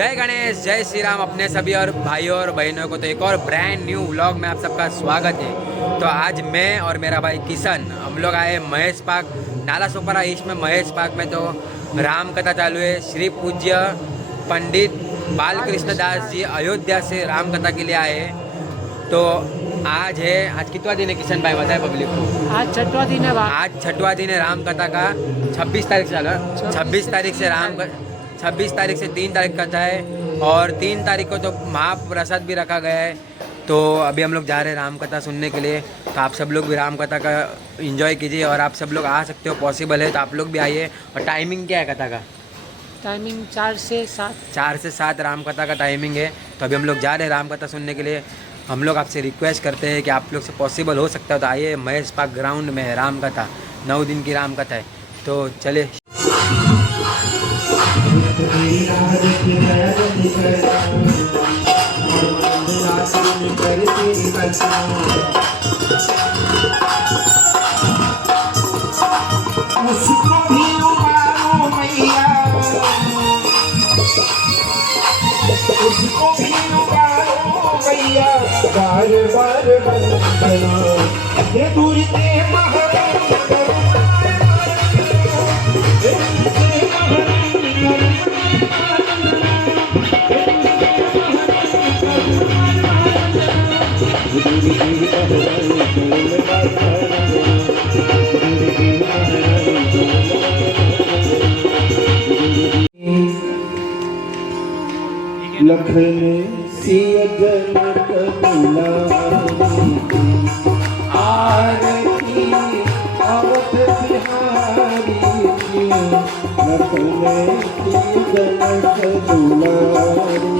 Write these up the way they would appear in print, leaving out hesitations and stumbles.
जय गणेश, जय श्री राम अपने सभी और भाइयों और बहनों को। तो एक और ब्रांड न्यू व्लॉग में आप सबका स्वागत है। तो आज मैं और मेरा भाई किशन हम लोग आए महेश पार्क, नाला सोपारा ईस्ट में महेश पार्क में। तो राम कथा चालू है। श्री पूज्य पंडित बालकृष्ण दास जी अयोध्या से राम कथा के लिए आए हैं। तो आज कितवा दिन है किशन भाई, बताए पब्लिक को? आज छठवा दिन है। आज छठवा दिन है राम कथा का। 26 तारीख से चला, 26 तारीख से 26 तारीख से 3 तारीख कथा है और 3 तारीख को तो महाप्रसाद भी रखा गया है। तो अभी हम लोग जा रहे हैं राम कथा सुनने के लिए। तो आप सब लोग भी राम कथा का एंजॉय कीजिए और आप सब लोग आ सकते हो, पॉसिबल है तो आप लोग भी आइए। और टाइमिंग क्या है कथा का? टाइमिंग 4 से 7। 4 से 7 राम कथा का टाइमिंग है। तो अभी हम लोग जा रहे हैं राम कथा सुनने के लिए। हम लोग आपसे रिक्वेस्ट करते हैं कि आप लोग से पॉसिबल हो सकता है तो आइए। महेश पार्क ग्राउंड में है राम कथा, 9 दिन की राम कथा है। तो चले। उसको भी उबालो मैया, उसको भी उबालो मैया, बार बार बना ये दूरी ते लखन सिय जनक दुलारी, आरती अवध बिहारी की। लखन सिय जनक दुलारी,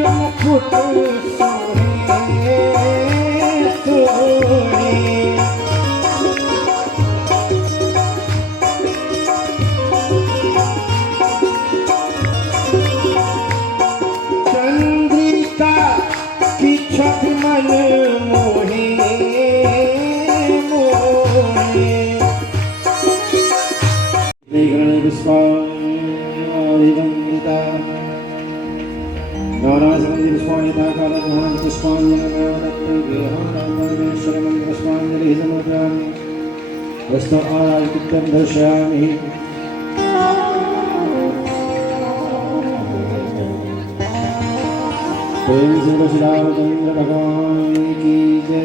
मुकुट सोहे सोहे, चंद्रिका की छवि मन मोहे मोहे। पुष्पादिवंदिता नारायण पुष्पाणि ताकालभुवनं पुष्पाण्यनमेवदत्तगेहं पुष्पाञ्जलिः समर्पयामि। वस्तु आराधितं दर्शयामि। प्रेम से श्रीरामचंद्र भगवान की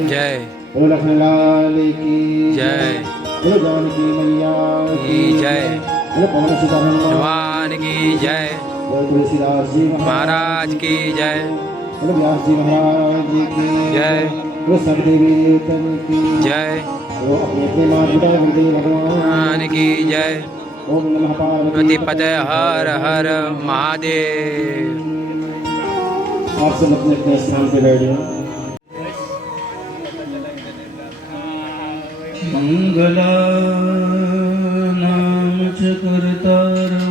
जय, बोलो लखनलाल की जय, बोलो जानकी मैया की जय, बोलो पवन सुत हनुमान की जय, तुलसीदास जी महाराज की जय, बोलो व्यास जी महाराज जी की जय, बोलो सब देवी देवतन की जय, वो अपने अपने माता पिता भगवान की जय। ओम नमः पार्वती पते हर हर महादेव। आप सब अपने अपने स्थान पे बैठे। मंगला नाम चकरतारो,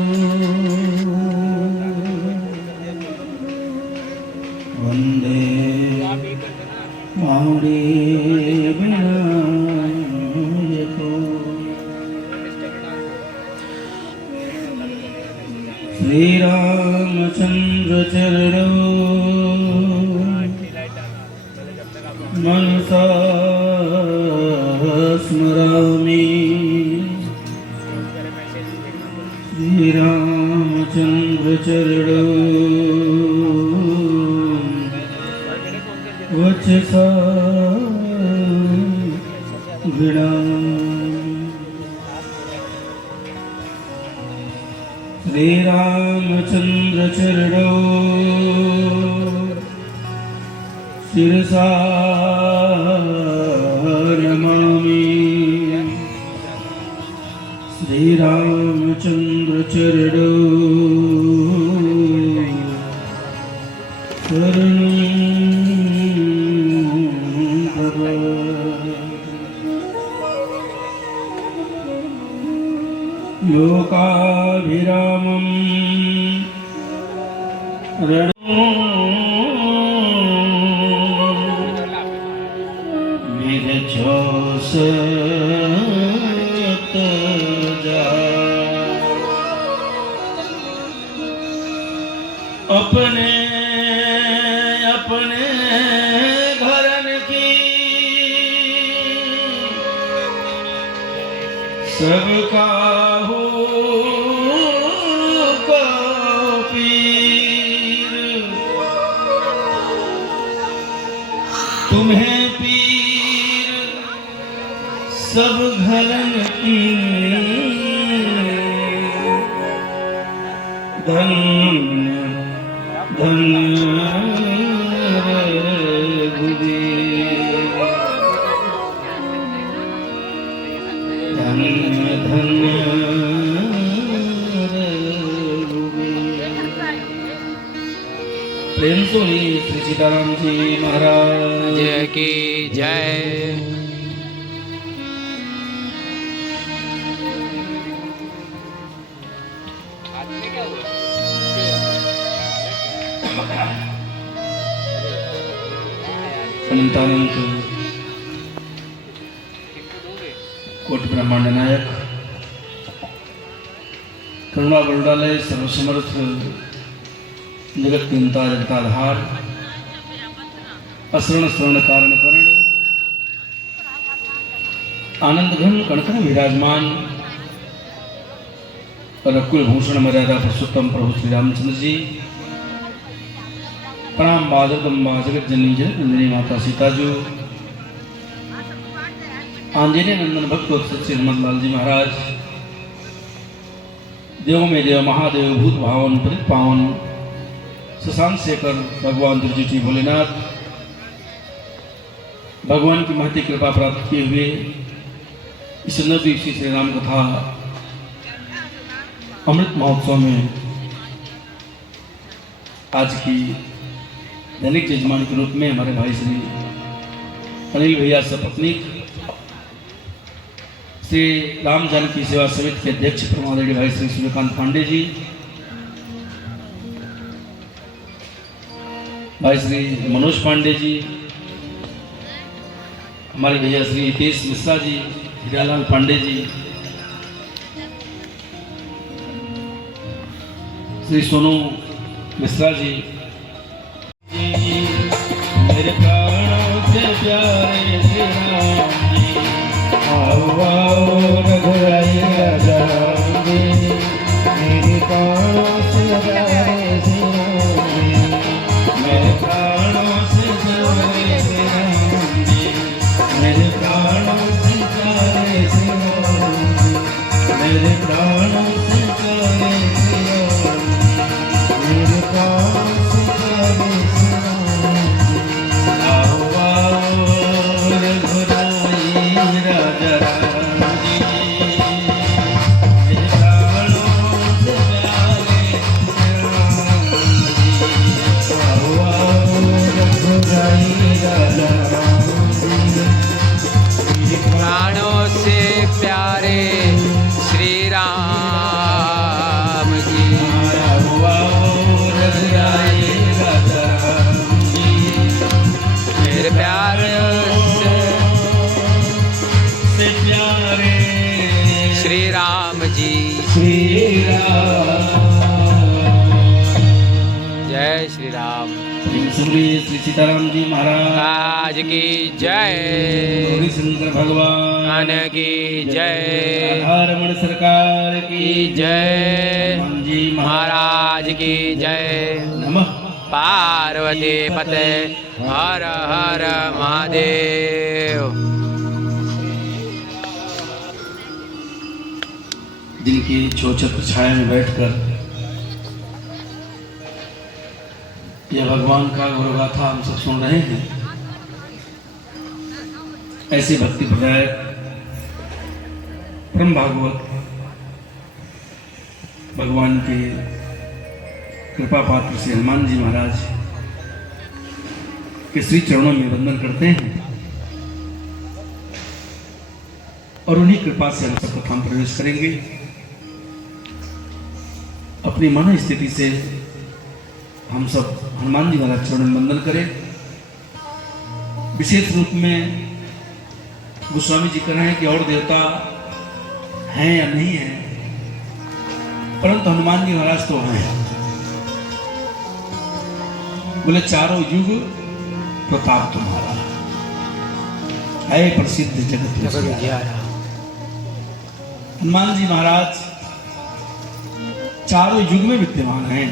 वंदे माउरी विनायको, श्री रामचंद्र चरणो मनसा स्मरामि। श्री रामचंद्र चरणो वचसा गृणामि। श्री रामचंद्र चरणो शिरसा नमामि। श्री रामचंद्र चरणो शरणं लोकाभिरामं अपने अपने घरन की सबका हो को पीर तुम्हें पीर सब घरन की धन्य धन्य रघुवीर धन्य धन्य रघुवीर। प्रेम सोनी श्री सीताराम जी महाराज जय की जय। अनंतानंत कोट ब्रह्मांड नायक करुणा वरुणालय सर्वसमर्थ जगत नियंता जगताधार असरण स्वर्ण कारण करण आनंद घन कणकण विराजमान रकुल भूषण मर्यादा पुरुषोत्तम प्रभु श्री रामचंद्र जी प्रणाम बाजगदम्बा जगत जननी जगत नंदिनी माता सीताजू आंजनेय नंदन भक्त श्री हनुमतलाल जी महाराज देव में देव महादेव भूत भावन परित पावन शशांक शेखर भगवान त्रिजुटी भोलेनाथ भगवान की महती कृपा प्राप्त किए हुए इस नदी श्री राम कथा अमृत महोत्सव में आज की दैनिक यजमान के रूप में हमारे भाई श्री अनिल भैया सपत्नीक श्री राम जानकी सेवा समिति के अध्यक्ष परमादरणीय भाई श्री सूर्यकांत पांडे जी, भाई श्री मनोज पांडे जी, हमारे भैया श्री हितेश मिश्रा जी, हीरालाल पांडे जी, श्री सोनू मिश्रा जी, मेरे प्राणों से प्यारे श्री राम जी, आओ आओ रघुराई राजा जी, मेरे प्राणों से प्यारे श्री राम जी, मेरे प्राणों से प्यारे श्री राम जी, मेरे प्राणों से प्यारे श्री राम जी, मेरे प्राणों से प्यारे श्री राम जी, मेरे प्राणों से प्यारे श्री राम जी, आओ आओ रघुराई राजा राम जी, मेरे प्राणों से प्यारे श्री राम जी, आओ आओ रघुराई राजा राम जी, मेरे प्राणों से प्यारे श्री राम जी, आओ आओ रघुराई राजा राम जी, मेरे प्यारे से प्यारे श्री राम जी। श्री राम। जय श्री राम। श्री सीताराम जी महाराज आज की जय, गौरी शंकर भगवान की जय, रमण सरकार की जय, हनुमान जी महाराज की जय। नमः पार्वती पते हर हर महादेव। जिनकी छत्र छाया में बैठकर यह भगवान का गौरव गाथा हम सब सुन रहे हैं, ऐसे भक्ति प्रदायक परम भागवत भगवान के कृपा पात्र श्री हनुमान जी महाराज के श्री चरणों में वंदन करते हैं और उन्हीं कृपा से हम सब कथा में प्रवेश करेंगे। अपनी मन स्थिति से हम सब हनुमान जी महाराज चरण में वंदन करें। विशेष रूप में गोस्वामी जी कह रहे हैं कि और देवता हैं या नहीं है, परंतु हनुमान जी महाराज तो हैं। बोले चारों युग प्रताप तुम्हारा है प्रसिद्ध जगत उजियारा। हनुमान जी महाराज चारों युग में विद्यमान हैं।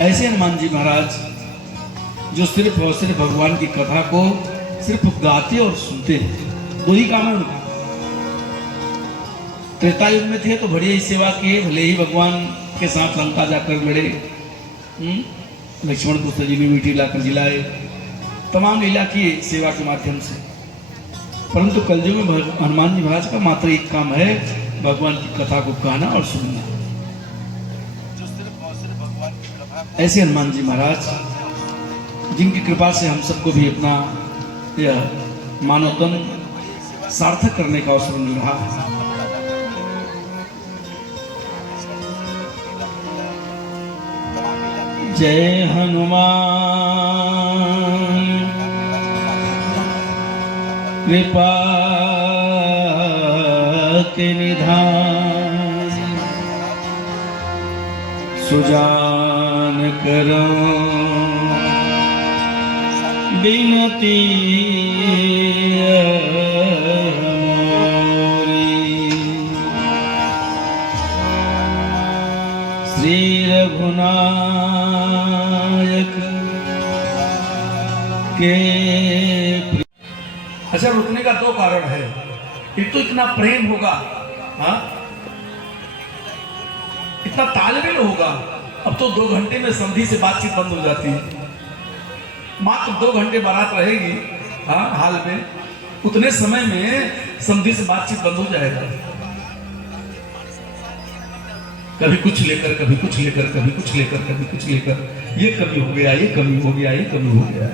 ऐसे हनुमान जी महाराज जो सिर्फ और सिर्फ भगवान की कथा को सिर्फ गाते और सुनते हैं, दो ही काम है उनका। त्रेता युग में थे तो बढ़िया ही सेवा किए, भले ही भगवान के साथ लंका जाकर लड़े, लक्ष्मण को सजीवी मीठी लाकर जिलाए, तमाम लीला किए सेवा के माध्यम से। परंतु कलयुग में हनुमान जी महाराज का मात्र एक काम है, भगवान की कथा को कहना और सुनना। ऐसे हनुमान जी महाराज जिनकी कृपा से हम सबको भी अपना यह मानव तन सार्थक करने का अवसर मिल रहा है। जय हनुमान कृपा के निधान, सुजान करो बिनती श्री रघुनायक के। अच्छा, रुकने का दो कारण है। एक तो इतना प्रेम होगा, हाँ, इतना तालमेल होगा। अब तो 2 घंटे में संधि से बातचीत बंद हो जाती है। मात्र 2 घंटे बारात रहेगी, हाँ, हाल में, उतने समय में संधि से बातचीत बंद हो जाएगा। कभी कुछ लेकर, कभी कुछ लेकर, कभी कुछ लेकर, कभी कुछ लेकर, ये कभी हो गया, ये कभी हो गया, ये कभी हो गया।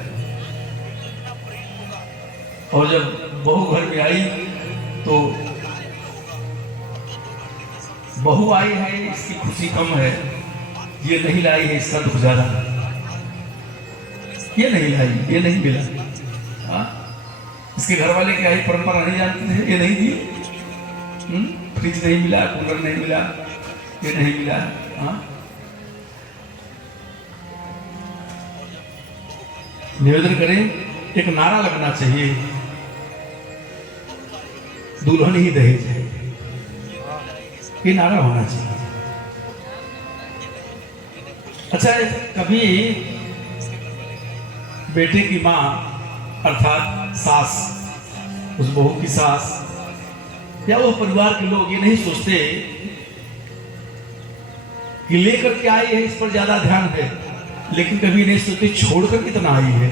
और जब बहू घर में आई तो बहू आई है इसकी खुशी कम है, ये नहीं लाई है इसका दुख ज्यादा। ये नहीं लाई, ये नहीं मिला, हाँ? इसके घर वाले क्या है परंपरा नहीं जानते थे, ये नहीं दी, फ्रिज नहीं मिला, कूलर नहीं मिला, ये नहीं मिला, हाँ? निवेदन करें, एक नारा लगना चाहिए, दुल्हन ही दहेज है, ये नारा होना चाहिए। अच्छा, कभी बेटे की माँ अर्थात सास, उस बहू की सास या वो परिवार के लोग ये नहीं सोचते कि लेकर के आई है इस पर ज्यादा ध्यान है, लेकिन कभी नहीं सोचते छोड़कर कितना आई है।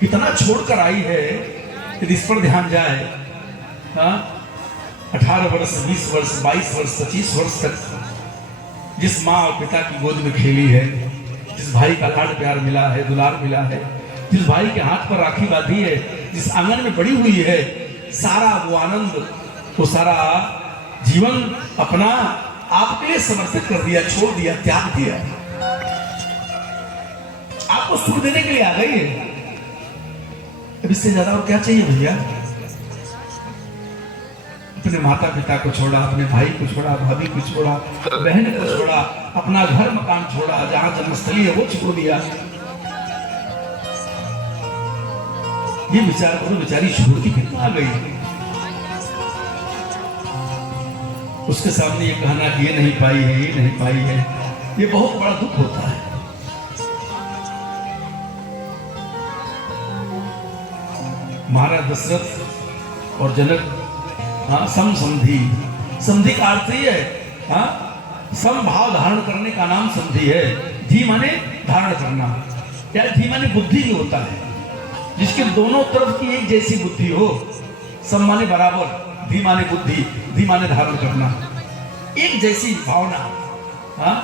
कितना छोड़कर आई है, यदि इस पर ध्यान जाए, हाँ, 18 वर्ष, 20 वर्ष, 22 वर्ष, 25 वर्ष तक जिस माँ और पिता की गोद में खेली है, जिस भाई का लाड प्यार मिला है, दुलार मिला है, जिस भाई के हाथ पर राखी बांधी है, जिस आंगन में बड़ी हुई है, सारा वो आनंद, वो सारा जीवन अपना आपके लिए समर्पित कर दिया, छोड़ दिया, त्याग दिया। आपको सुख देने के लिए आ गई है। अब इससे ज्यादा और क्या चाहिए भैया? अपने माता पिता को छोड़ा, अपने भाई को छोड़ा, भाभी को छोड़ा, बहन को छोड़ा, अपना घर मकान छोड़ा, जहां जन्मस्थली है वो छोड़ दिया। ये विचार करो, बेचारी छोड़ के कितना आ गई। उसके सामने ये कहना कि ये नहीं पाई है, ये नहीं पाई है, ये बहुत बड़ा दुख होता है। महाराज दशरथ और जनक, हाँ, समसंधि, संधि का अर्थ ही है, हाँ, समभाव धारण करने का नाम संधि है। धी माने धारण करना, या धी माने बुद्धि भी होता है, जिसके दोनों तरफ की एक जैसी बुद्धि हो। सम माने बराबर, धी माने बुद्धि, धी माने धारण करना, एक जैसी भावना। हाँ,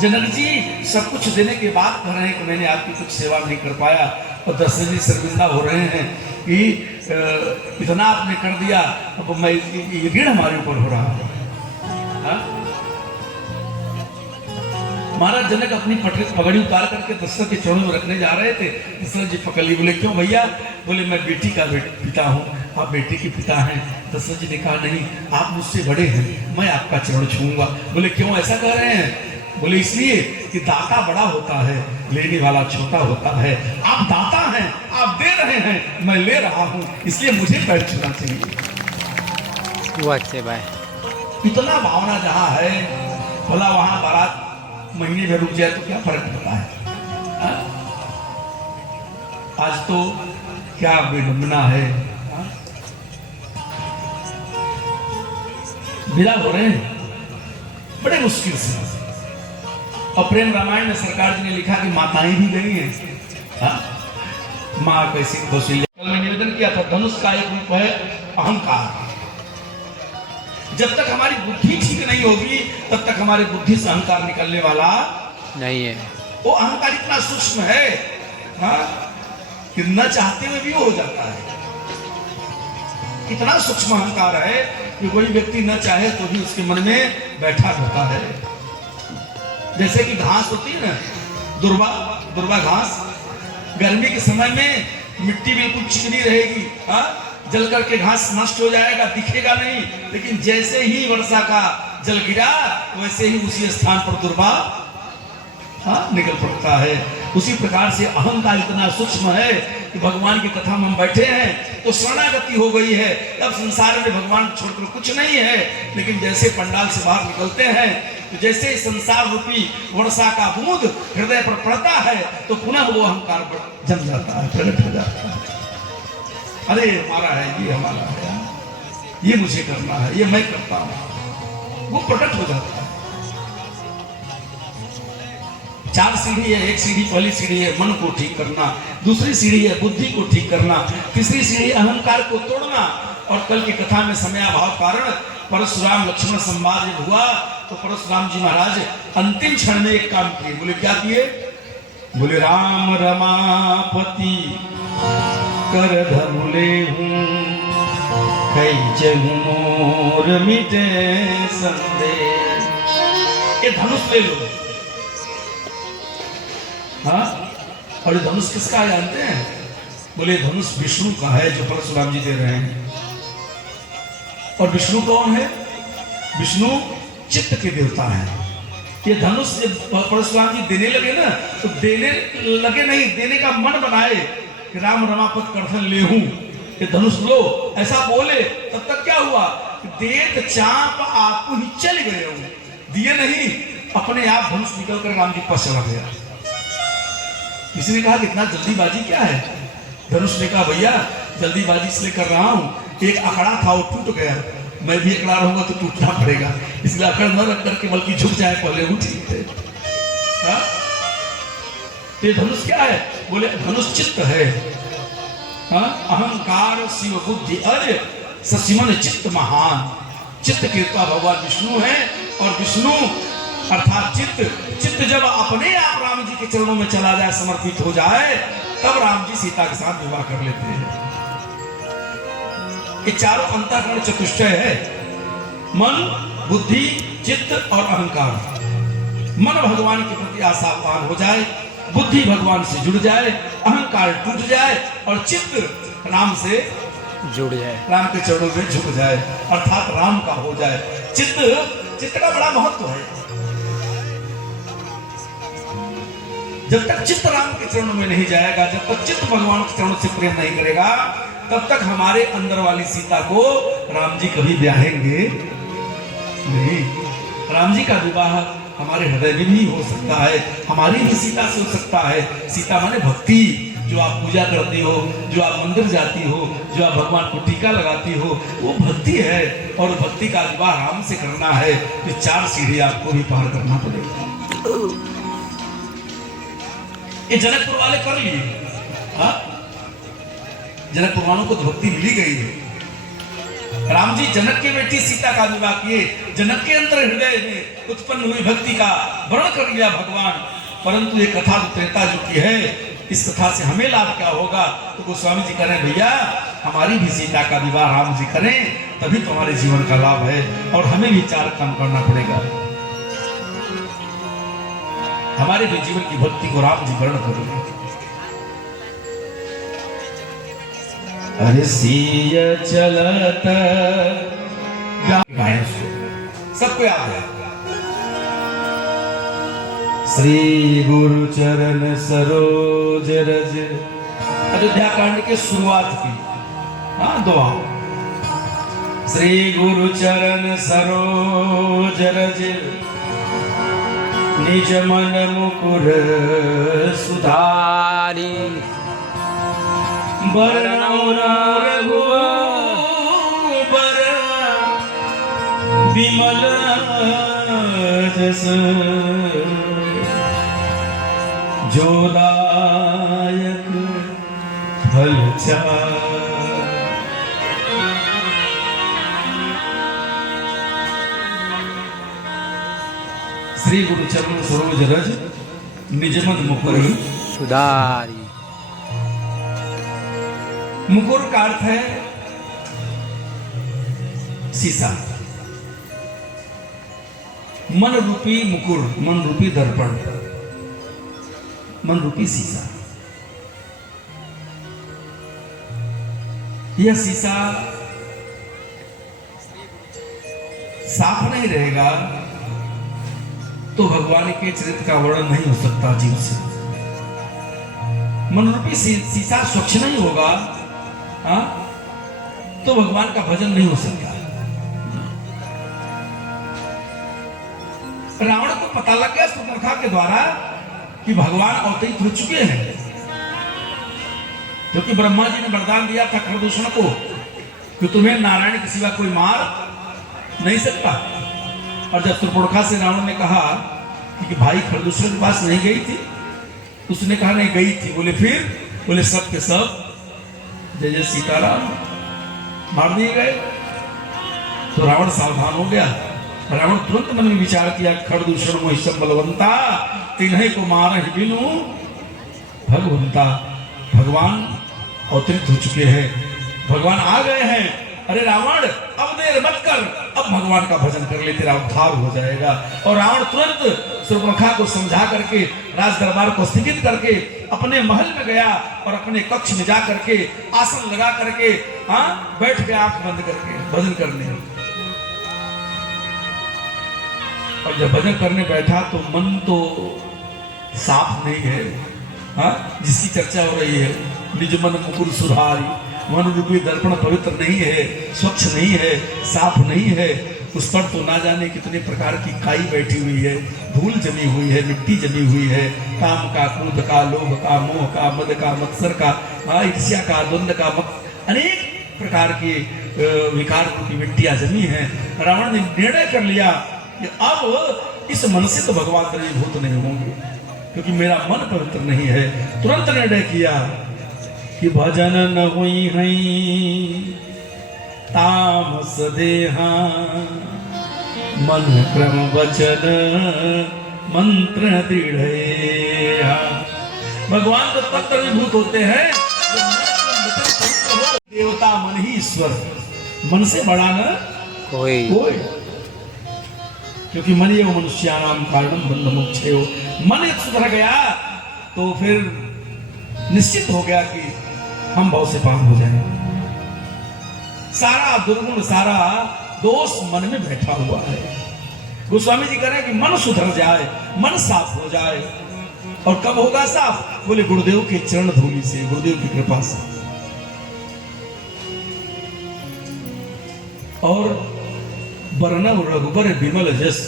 जनक जी सब कुछ देने के बाद कह रहे हैं कि मैंने आपकी कुछ सेवा नहीं कर पाया, और दशरथ जी शर्मिंदा हो रहे हैं कि इतना आपने कर दिया, अब मैं ये ऋण हमारे ऊपर हो रहा है। हाँ? महाराज जनक अपनी पगड़ी उतार करके दशरथ के चरणों में रखने जा रहे थे। दशरथ जी पकड़ ली, बोले क्यों भैया? बोले मैं बेटी का पिता हूँ, आप बेटी के पिता हैं। दशरथ जी ने कहा नहीं, आप मुझसे बड़े हैं, मैं आपका चरण छूऊंगा। बोले क्यों ऐसा कह रहे हैं? बोले इसलिए कि दाता बड़ा होता है, लेने वाला छोटा होता है। आप दाता हैं, आप दे रहे हैं, मैं ले रहा हूँ, इसलिए मुझे पैर छूना चाहिए। वो अच्छे भाई, इतना भावना जहाँ है, भला वहां बारात महीने में रुक जाए तो क्या फर्क पड़ता है? हा? आज तो क्या विडंबना है। हा? विदा हो रहे हैं बड़े मुश्किल से। और प्रेम रामायण में सरकार जी ने लिखा कि माताएं भी गई हैं। हा? माँ कैसी कौशल्या। कल मैं निवेदन किया था, धनुष का एक रूप है अहंकार। जब तक हमारी बुद्धि ठीक नहीं होगी तब तक हमारे बुद्धि से अहंकार निकलने वाला नहीं है। वो अहंकार इतना सूक्ष्म है, हाँ, कि न चाहते हुए भी वो हो जाता है। इतना सूक्ष्म अहंकार है कि कोई व्यक्ति न चाहे तो भी उसके मन में बैठा रहता है। जैसे कि घास होती है ना, दुर्वा घास, गर्मी के समय में मिट्टी बिल्कुल चिकनी रहेगी, हाँ, जल करके घास नष्ट हो जाएगा, दिखेगा नहीं, लेकिन जैसे ही वर्षा का जल गिरा वैसे ही उसी स्थान पर दुर्वा, हाँ, निकल पड़ता है। उसी प्रकार से अहंकार इतना सूक्ष्म है कि भगवान की कथा में हम बैठे हैं तो शरणागति हो गई है। अब संसार में भगवान छोड़कर कुछ नहीं है, लेकिन जैसे पंडाल से बाहर निकलते हैं तो जैसे संसार रूपी वर्षा का बूंद हृदय पर पड़ता है तो पुनः वो अहंकार जम जाता है, प्रकट हो जाता है। अरे हमारा है, ये हमारा है, ये मुझे करना है, ये मैं करता हूं, वो प्रकट हो जाता है। 4 सीढ़ी है। एक सीढ़ी, पहली सीढ़ी है मन को ठीक करना, दूसरी सीढ़ी है बुद्धि को ठीक करना, तीसरी सीढ़ी अहंकार को तोड़ना। और कल की कथा में समयाभाव कारण परशुराम लक्ष्मण संवाद जब हुआ तो परशुराम जी महाराज अंतिम क्षण में एक काम किए। बोले क्या किए? बोले राम रमापति कर धमुले हूँ, मोर मिटे संदेश। ये धनुष ले लो। हाँ, और ये धनुष किसका है जानते हैं? बोले धनुष विष्णु का है जो परशुराम जी दे रहे हैं। और विष्णु कौन है? विष्णु चित्त के देवता हैं। ये धनुष परशुराम जी देने लगे ना, तो देने लगे नहीं, देने का मन बनाए कि राम रमापत करथन ले हूं, ये धनुष लो, ऐसा बोले। तब तक क्या हुआ? देत चाप आप ही चल गए हो, दिए नहीं, अपने आप धनुष निकल कर राम जी के पास चला गया। किसी ने कहा कितना जल्दीबाजी क्या है? धनुष ने कहा भैया जल्दीबाजी इसलिए कर रहा हूं, एक अखड़ा था वो टूट गया, मैं भी अकड़ा रहूंगा तो टूटना पड़ेगा, इसलिए अकड़ न रख करके बल्कि झुक जाए पहले वो ठीक है। तो ये धनुष क्या है? बोले धनुष चित्त है। हाँ, अहंकार शिव बुद्धि अरे सचिमन चित्त महान। चित्त के भगवान विष्णु है, और विष्णु अर्थात चित्त जब अपने आप राम जी के चरणों में चला जाए, समर्पित हो जाए, तब राम जी सीता के साथ विवाह कर लेते हैं। ये चारों अंतःकरण चतुष्टय है, मन, बुद्धि, चित्त और अहंकार। मन भगवान के प्रति आशावान हो जाए, बुद्धि भगवान से जुड़ जाए, अहंकार टूट जाए और चित्त राम से जुड़ जाए, राम के चरणों में झुक जाए, अर्थात राम का हो जाए। चित्त का बड़ा महत्व है। जब तक चित्त राम के चरणों में नहीं जाएगा, जब तक चित्त भगवान के चरणों से प्रेम नहीं करेगा, तब तक हमारे अंदर वाली सीता को राम जी कभी ब्याहेंगे नहीं। राम जी का विवाह हमारे हृदय में भी हो सकता है, हमारी भी सीता से हो सकता है। सीता माने भक्ति, जो आप पूजा करती हो, जो आप मंदिर जाती हो, जो आप भगवान को टीका लगाती हो, वो भक्ति है। और भक्ति का विवाह राम से करना है तो 4 सीढ़ी आपको भी पार करना पड़ेगा। ये जनकपुर वाले कर लिए। हाँ, जनकपुर वालों को तो भक्ति मिली गई है। राम जी जनक की बेटी सीता का विवाह किए, जनक के अंतर हृदय में उत्पन्न हुई भक्ति का वर्ण कर लिया भगवान। परंतु ये कथा त्रेता युग की है, इस कथा से हमें लाभ क्या होगा? तो गोस्वामी जी कह रहे हैं भैया हमारी भी सीता का विवाह राम जी करें, तभी तुम्हारे जीवन का लाभ है। और हमें भी 4 काम करना पड़ेगा। हमारे भी जीवन की भक्ति को राम जी वर्ण करेंगे। अरे सिय चलत गायन सबको याद है। श्री गुरु चरण सरोज रज, अयोध्या कांड के शुरुआत की दुआ। श्री गुरु चरण सरोज रज, निज मन मुकुर सुधारी। बरनौ रघुबर विमल जस, जो दायक फल चारि। श्री गुरु चरण सरोज रज, निज मन मुकुर सुधारी। मुकुर का अर्थ है शीशा, मन रूपी मुकुर, मन रूपी दर्पण, मन रूपी शीशा। यह शीशा साफ नहीं रहेगा तो भगवान के चरित्र का वर्णन नहीं हो सकता जीव से। मन रूपी शीशा स्वच्छ नहीं होगा तो भगवान का भजन नहीं हो सकता। रावण को पता लग गया सुपर्णखा के द्वारा कि भगवान अवतरित हो चुके हैं, क्योंकि ब्रह्मा जी ने वरदान दिया था खरदूषण को कि तुम्हें नारायण के सिवा कोई मार नहीं सकता। और जब सुपर्णखा से रावण ने कहा कि भाई खरदूषण के पास नहीं गई थी, उसने कहा नहीं गई थी। बोले फिर? बोले सब के सब जय जय सीताराम मार दिए गए। तो रावण सावधान हो गया। रावण तुरंत मन में विचार किया, खरदूषण मोहिषम बलवंता, तिन्हें को मार बिनु भगवंता। भगवान अवतरित हो चुके हैं, भगवान आ गए हैं। अरे रावण अब देर मत कर, अब भगवान का भजन कर ले, तेरा उद्धार हो जाएगा। और रावण तुरंत सुपर्णखा को समझा करके, राज दरबार को स्थगित करके अपने महल में गया और अपने कक्ष में जा करके आसन लगा करके बैठ गया आंख बंद करके भजन करने। और जब भजन करने बैठा तो मन तो साफ नहीं है। जिसकी चर्चा हो रही है, निज मन मुकुर सुधारी, मन रूपी दर्पण पवित्र नहीं है, स्वच्छ नहीं है, साफ नहीं है। उस पर तो ना जाने कितने प्रकार की काई बैठी हुई है, धूल जमी हुई है, मिट्टी जमी हुई है, काम का, क्रोध का, लोभ का, मोह का, मद का, मत्सर का, ईर्ष्या का, द्वंद्व का, अनेक प्रकार की विकार की मिट्टियां जमी हैं। रावण ने निर्णय कर लिया कि अब इस मन से तो भगवान द्रवीभूत नहीं होंगे, क्योंकि मेरा मन पवित्र नहीं है। तुरंत निर्णय किया कि भजन न हुई हई तामस देहा, मन क्रम वचन मंत्र दृढ़। भगवान तो तब द्रवीभूत होते हैं देवता मन ही ईश्वर, मन से बड़ा न कोई। क्योंकि मन ये मनुष्याणाम कारणम बंध मोक्षयो। मन एक सुधर गया तो फिर निश्चित हो गया कि हम भव से पार हो जाएंगे। सारा दुर्गुण, सारा दोष मन में बैठा हुआ है। गोस्वामी जी कह रहे हैं कि मन सुधर जाए, मन साफ हो जाए। और कब होगा साफ? बोले गुरुदेव के चरण धूलि से, गुरुदेव की कृपा से। और बरनौ रघुबर विमल जस,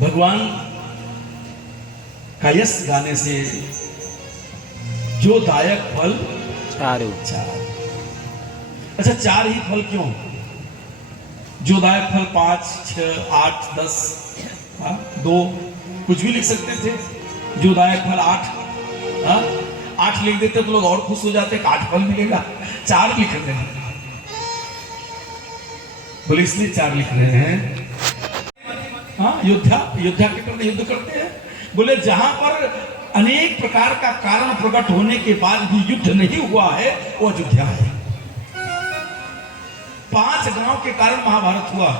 भगवान का यश गाने से जो दायक फल चार। अच्छा, 4 ही फल क्यों? जो दायक फल 5, 6, 8, 10, 2 कुछ भी लिख सकते थे। जो दायक फल 8 लिख देते तो लोग और खुश हो जाते, 8 फल मिलेगा। 4 लिख रहे हैं, बोले इसलिए 4 लिख रहे हैं। योद्धा के करते युद्ध करते हैं। बोले जहां पर अनेक प्रकार का कारण प्रकट होने के बाद भी युद्ध नहीं हुआ है वो अयोध्या है। 5 गांव के कारण महाभारत हुआ।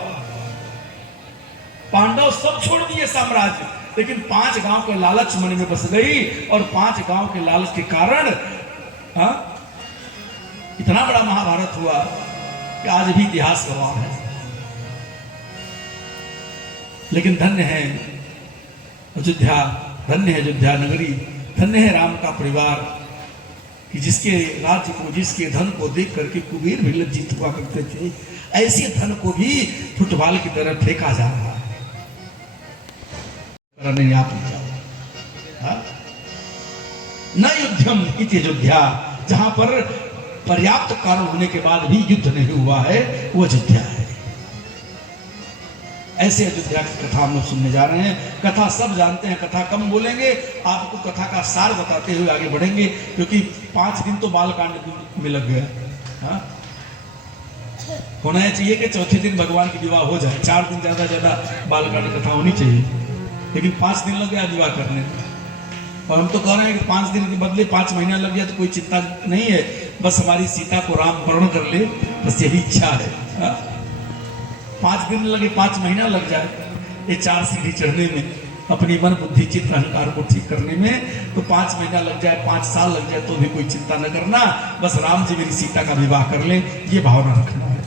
पांडव सब छोड़ दिए साम्राज्य, लेकिन 5 गांव के लालच मन में बस गई और 5 गांव के लालच के कारण इतना बड़ा महाभारत हुआ कि आज भी इतिहास गवाह है। लेकिन धन्य है अयोध्या, धन्य है अयोध्या नगरी, धन्य है राम का परिवार कि जिसके राज्य को, जिसके धन को देख करके कुबेर भी लज्जित हुआ करते थे, ऐसे धन को भी फुटबॉल की तरह फेंका जा रहा है। न युद्धम इति अयोध्या, जहां पर पर्याप्त कारण होने के बाद भी युद्ध नहीं हुआ है वो अयोध्या है। ऐसे अयोध्या की कथा हम लोग सुनने जा रहे हैं। कथा सब जानते हैं, कथा कम बोलेंगे, आपको कथा का सार बताते हुए आगे बढ़ेंगे, क्योंकि 5 दिन तो बालकांड में लग गया। हाँ, होना चाहिए कि चौथे दिन भगवान की विवाह हो जाए। 4 दिन ज्यादा बालकांड कथा होनी चाहिए, लेकिन 5 दिन लग गया विवाह करने। और हम तो कह रहे हैं कि 5 दिन के बदले 5 महीना लग गया तो कोई चिंता नहीं है, बस हमारी सीता को राम वर्ण कर ले, बस यही इच्छा है। हाँ? 5 दिन लगे, 5 महीना लग जाए ये 4 सीढ़ी चढ़ने में, अपनी मन बुद्धि चित्त अहंकार को ठीक करने में, तो 5 महीना लग जाए, 5 साल लग जाए तो भी कोई चिंता न करना, बस राम जी मेरी सीता का विवाह कर ले, ये भावना रखना है।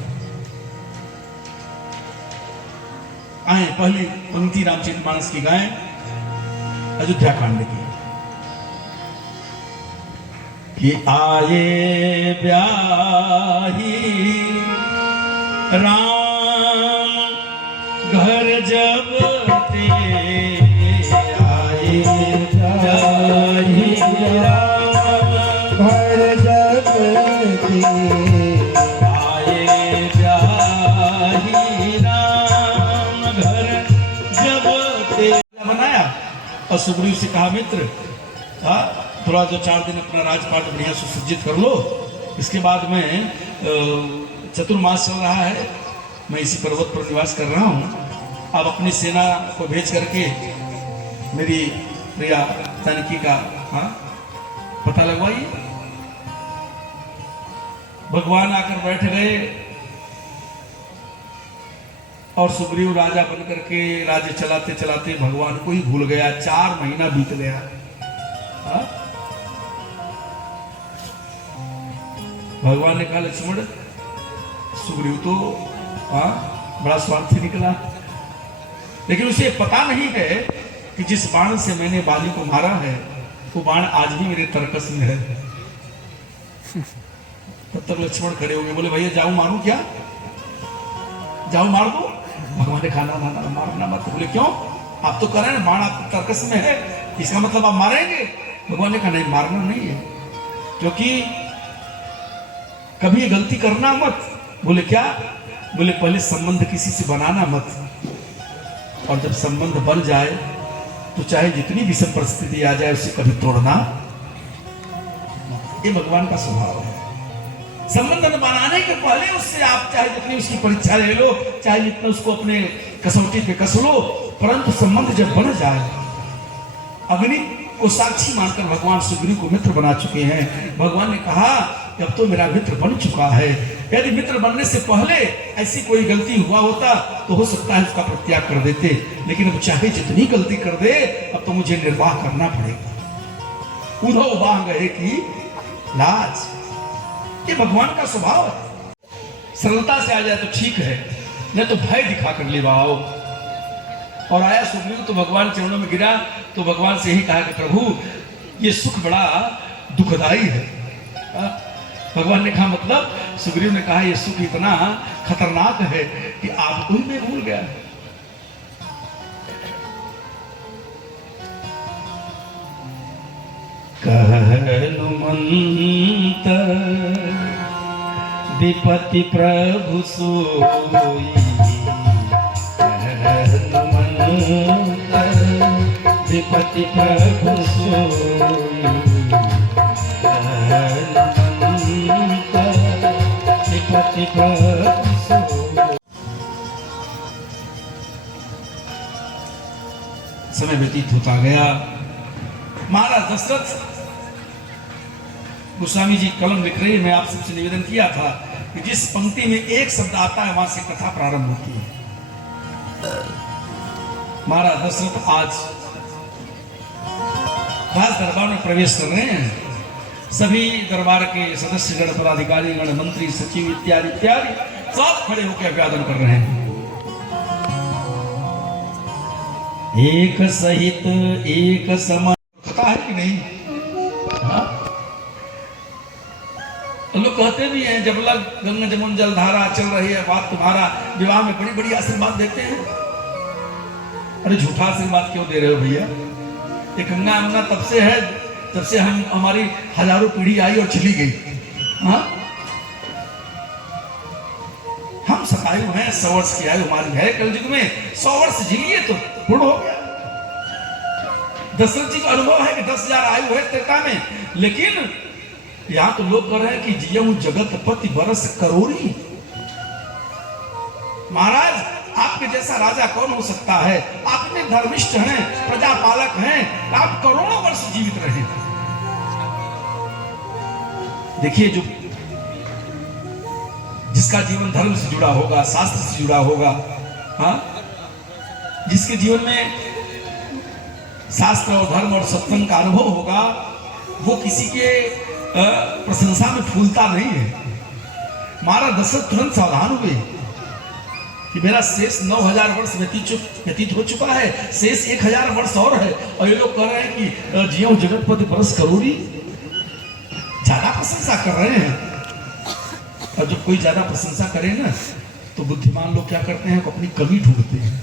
आए पहली पंक्ति रामचरितमानस की गाएं, अयोध्या कांड की। कि आए ब्याही राम घर जब ते, आए ब्याही राम घर जब ते, आए ब्याही राम घर जब ते। बनाया और सुग्रीव से कहा मित्र, थोड़ा 2-4 दिन अपना राजपाट बढ़िया सुसज्जित कर लो, इसके बाद में चतुर्मास चल रहा है, मैं इसी पर्वत पर निवास कर रहा हूँ, अब अपनी सेना को भेज करके मेरी प्रिया जानकी का पता लगवाइए। भगवान आकर बैठ गए और सुग्रीव राजा बनकर के राज्य चलाते चलाते भगवान को ही भूल गया। 4 महीना बीत गया। भगवान ने कहा लक्ष्मण, सुग्रीव तो बड़ा स्वार्थी निकला, लेकिन उसे पता नहीं है कि जिस बाण से मैंने बाली को मारा है वो बाण आज भी मेरे तरकस में है। तब तक लक्ष्मण खड़े हो गए, बोले भैया जाऊं मारूं क्या, जाऊं मार दो। भगवान ने कहा ना मारना मत। बोले क्यों, आप तो कह रहे हैं बाण आपके तरकस में है, इसका मतलब आप मारेंगे। भगवान ने कहा नहीं, मारना नहीं है, क्योंकि कभी गलती करना मत। बोले क्या, बोले पहले संबंध किसी से बनाना मत, और जब संबंध बन जाए तो चाहे जितनी विषम परिस्थिति आ जाए उसे कभी तोड़ना। ये भगवान का स्वभाव है। संबंध बनाने के पहले उससे आप चाहे जितनी उसकी परीक्षा ले लो, चाहे जितना उसको अपने कसौटी पे कस लो, परंतु संबंध जब बन जाए, अग्नि को साक्षी मानकर भगवान सुग्रीव को मित्र बना चुके हैं। भगवान ने कहा कि अब तो मेरा मित्र बन चुका है, यदि मित्र बनने से पहले ऐसी कोई गलती हुआ होता तो हो सकता है उसका परित्याग कर देते, लेकिन अब चाहे जितनी गलती कर दे अब तो मुझे निर्वाह करना पड़ेगा। उधो बांग है कि लाज, ये भगवान का स्वभाव है। सरलता से आ जाए तो ठीक है, नहीं तो भय दिखा कर ले आओ। और आया सुग्रीव तो भगवान चरणों में गिरा, तो भगवान से यही कहा कि प्रभु ये सुख बड़ा दुखदाई है। भगवान ने कहा मतलब, सुग्रीव ने कहा ये सुख इतना खतरनाक है कि आपको ही मैं भूल गया। कहनुमंत विपति प्रभु सोई, विपति प्रभु सोई, विपति प्रभु सोई। समय व्यतीत होता गया, महाराज दशरथ गोस्वामी जी कलम लिख रहे हैं, मैं आप सबसे निवेदन किया था कि जिस पंक्ति में एक शब्द आता है वहां से कथा प्रारंभ होती है। महाराज दशरथ आज राज दरबार में प्रवेश कर रहे हैं। सभी दरबार के सदस्य गण, पदाधिकारी गण, मंत्री, सचिव इत्यादि इत्यादि सब खड़े होकर अभिवादन कर रहे हैं। एक सहित एक समान, पता है कि नहीं? हाँ? लोग कहते भी हैं जब लग गंगा जमुन जलधारा चल रही है, बात तुम्हारा विवाह में बड़ी बड़ी आशीर्वाद देते हैं। अरे झूठा आशीर्वाद क्यों दे रहे हो भैया? ये गंगा यमुना तब से है जब से हमारी हजारों पीढ़ी आई और चली गई। हाँ, हम सतायु हैं, 100 वर्ष की आयु हमारी है कलयुग में, 100 वर्ष जिए तो पूर्ण हो गया। दशरथ जी का अनुभव है कि 10,000 आयु है त्रेता में, लेकिन यहां तो लोग कह रहे हैं कि जियऊ जगत पति बरस करोड़ी। महाराज आपके जैसा राजा कौन हो सकता है? आप इतने धर्मिष्ठ हैं, प्रजापालक हैं, आप करोड़ों वर्ष जीवित रहे। देखिए, जो जिसका जीवन धर्म से जुड़ा होगा, शास्त्र से जुड़ा होगा, हाँ, जिसके जीवन में शास्त्र और धर्म और सत्संग का अनुभव होगा, वो किसी के प्रशंसा में फूलता नहीं है। महाराज दशरथ तुरंत सावधान हुए कि मेरा शेष 9,000 वर्ष व्यतीत हो चुका है, शेष 1,000 वर्ष और है, और ये लोग कह रहे हैं कि जियो जगतपति बरस करोड़ी। ज्यादा प्रशंसा कर रहे हैं। और जब कोई ज्यादा प्रशंसा करे ना, तो बुद्धिमान लोग क्या करते हैं, अपनी कमी ढूंढते हैं।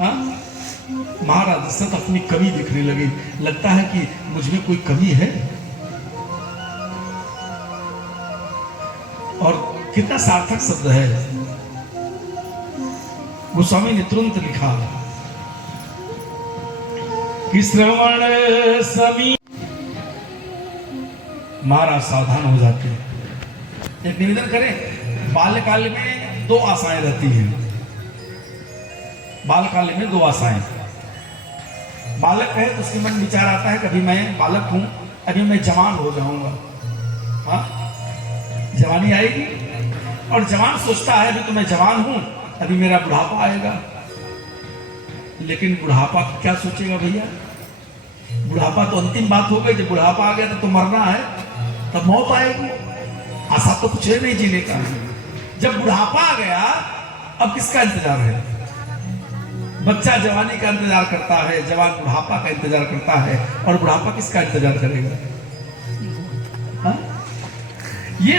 हाँ? महाराज दशरथ अपनी कमी दिखने लगे, लगता है कि मुझ में कोई कमी है। और कितना सार्थक शब्द है। गोस्वामी ने तुरंत लिखा कि श्रवण समी। महाराज सावधान हो जाते हैं। एक निवेदन करें, बाल्यकाल में 2 आशाएं रहती हैं। बालकाल में 2 आशाएं। बालक है तो उसके मन में विचार आता है, कभी मैं बालक हूं, अभी मैं जवान हो जाऊंगा। हाँ, जवानी आएगी, और जवान सोचता है अभी तो मैं जवान हूं, अभी मेरा बुढ़ापा आएगा। लेकिन बुढ़ापा क्या सोचेगा भैया? बुढ़ापा तो अंतिम बात हो गई। जब बुढ़ापा आ गया तो मरना है, तब मौत आएगी। आशा तो कुछ है नहीं जीने का। जब बुढ़ापा आ गया, अब किसका इंतजार है? बच्चा जवानी का इंतजार करता है, जवान बुढ़ापा का इंतजार करता है, और बुढ़ापा किसका इंतजार करेगा? हाँ? ये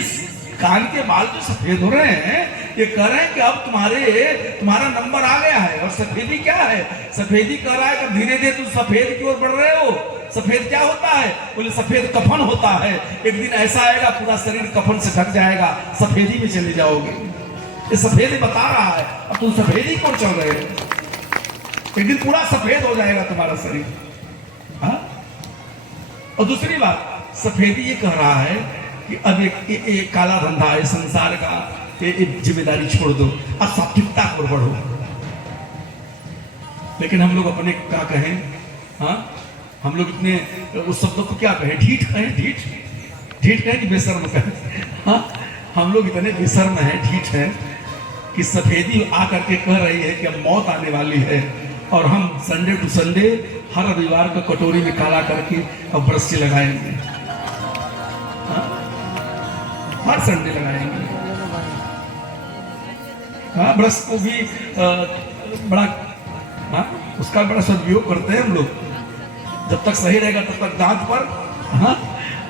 कान के बाल जो सफेद हो रहे हैं, ये कह रहे हैं कि अब तुम्हारा नंबर आ गया है। और सफेदी क्या है? सफेदी कह रहा है कि धीरे धीरे तुम सफेद की ओर बढ़ रहे हो। सफेद क्या होता है? बोले सफेद कफन होता है। एक दिन ऐसा आएगा, पूरा शरीर कफन से ढक जाएगा, सफेदी में चले जाओगे। ये सफेद बता रहा है, अब तुम सफेदी को चल रहे हो। एक दिन पूरा सफेद हो जाएगा तुम्हारा शरीर। हाँ? और दूसरी बात, सफेदी ये कह रहा है कि अब एक काला धंधा है संसार का, एक जिम्मेदारी छोड़ दो, अब सात्विकता को बढ़ो। लेकिन हम लोग अपने क्या कहें? हाँ, हम लोग इतने उस शब्दों को क्या कहें? ढीठ कहें, ढीठ कहें कि बेशर्म कहें? हाँ, हम लोग इतने बेशर्म हैं, ढीठ हैं कि सफेदी आकर के कह रही है कि अब मौत आने वाली है, और हम संडे टू संडे हर रविवार को कटोरी में काला करके अब ब्रश से लगाएंगे। हाँ? हर संडे लगाएंगे। हाँ, ब्रश को भी बड़ा, हाँ, उसका बड़ा सदुपयोग करते हैं हम लोग। जब तक सही रहेगा तब तक दांत पर, हाँ,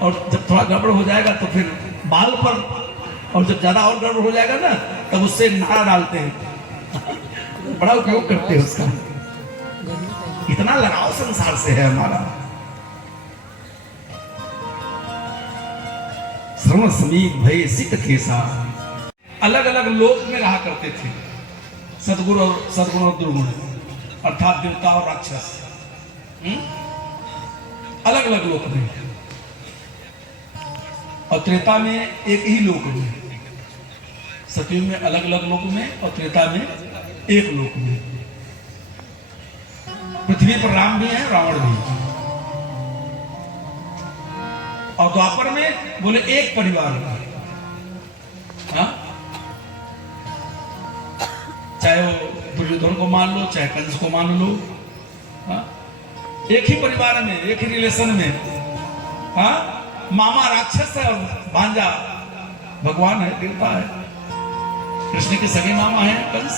और जब थोड़ा गड़बड़ हो जाएगा तो फिर बाल पर, और जब ज्यादा और गड़बड़ हो जाएगा ना तब उससे नाड़ा डालते हैं। बड़ा उपयोग करते हैं उसका। इतना लगाव संसार से है हमारा। श्रवण समीप भय सित केसा। अलग अलग लोक में रहा करते थे, सद्गुरु और दुर्गुण, अर्थात देवता और राक्षस। अलग अलग लोक में। और त्रेता में एक ही लोक में। सतयुग में अलग अलग लोक में, और त्रेता में एक लोक में। पृथ्वी पर राम भी है, रावण भी है। और द्वापर में बोले एक परिवार में, हाँ? चाहे वो दुर्योधन को मान लो, चाहे कंस को मान लो, हाँ? एक ही परिवार में, एक ही रिलेशन में, हाँ? मामा राक्षस है और भांजा भगवान है, देवता है। कृष्ण के सगे मामा है कंस,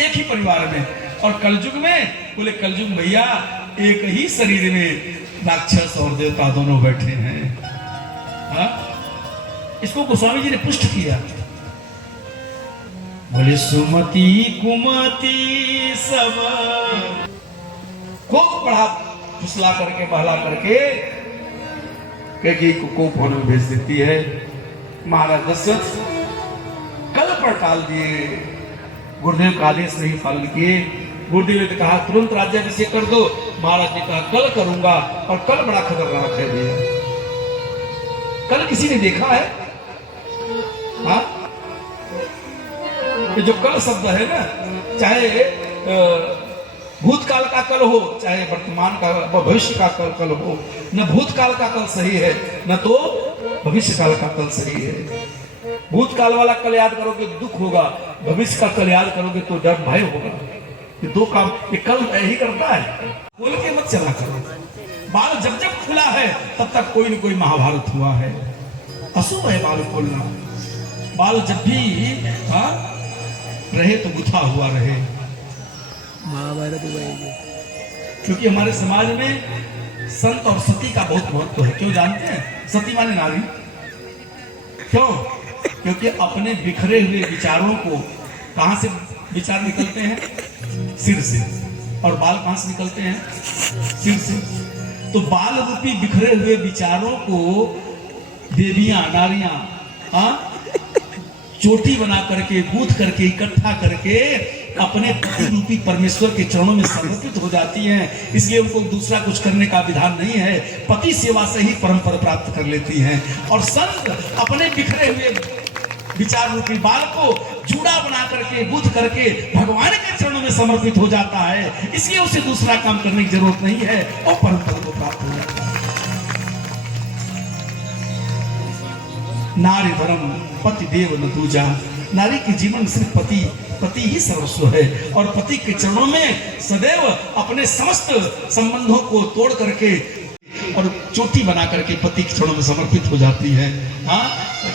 एक ही परिवार में। और कलयुग में बोले कलयुग भैया एक ही शरीर में राक्षस और देवता दोनों बैठे हैं, हाँ? इसको गोस्वामी जी ने पुष्ट किया। बोले सुमति कुमति सब को बढ़ा फुसला करके बहला करके कि कोप होने में भेज देती है। महाराज दशरथ कल पर टाल दिए, गुरुदेव का आदेश नहीं पालन किए। गुरुदेव ने कहा तुरंत राज्याभिषेक कर दो, महाराज ने कहा कल करूंगा, और कल बड़ा खतरनाक है भैया। कल किसी ने देखा है? हाँ, ये जो कल शब्द है ना, चाहे भूतकाल का कल हो, चाहे वर्तमान का भविष्य का कल हो, न भूतकाल का कल सही है, न तो भविष्य काल का कल सही है। भूतकाल वाला कल याद करोगे तो दुख होगा, भविष्य का कल याद करोगे तो डर भय होगा। ये दो काम ये कल यही करता है। बोल के मत चला करो। बाल जब जब खुला है तब तक कोई न कोई महाभारत हुआ है। अशुभ है बाल खोलना। बाल जब भी रहे तो गुथा हुआ रहे, महाभारत हुआ। क्योंकि हमारे समाज में संत और सती का बहुत महत्व है। क्यों जानते हैं? सती माने नारी। क्यों? क्योंकि अपने बिखरे हुए विचारों को, कहां से विचार निकलते हैं? सिर से। और बाल कहां से निकलते हैं? सिर से। तो बाल रूपी बिखरे हुए विचारों को देवियां, नारियां, हाँ, चोटी बना करके, गूंथ करके, इकट्ठा करके अपने पति रूपी परमेश्वर के चरणों में समर्पित हो जाती हैं। इसलिए उनको दूसरा कुछ करने का विधान नहीं है। पति सेवा से ही परम पद प्राप्त कर लेती हैं। और संत अपने बिखरे हुए विचार रूपी बाल को जूड़ा बना करके, गूंथ करके भगवान के चरणों में समर्पित हो जाता है। इसलिए उसे दूसरा काम करने की जरूरत नहीं है और परम पद को प्राप्त हो जाता है। नारी धर्म पति देव न दूजा। नारी के जीवन सिर्फ पति ही सर्वस्व है। और पति के चरणों में सदैव अपने समस्त संबंधों को तोड़ करके और चोटी बना करके पति के चरणों में समर्पित हो जाती है। हाँ,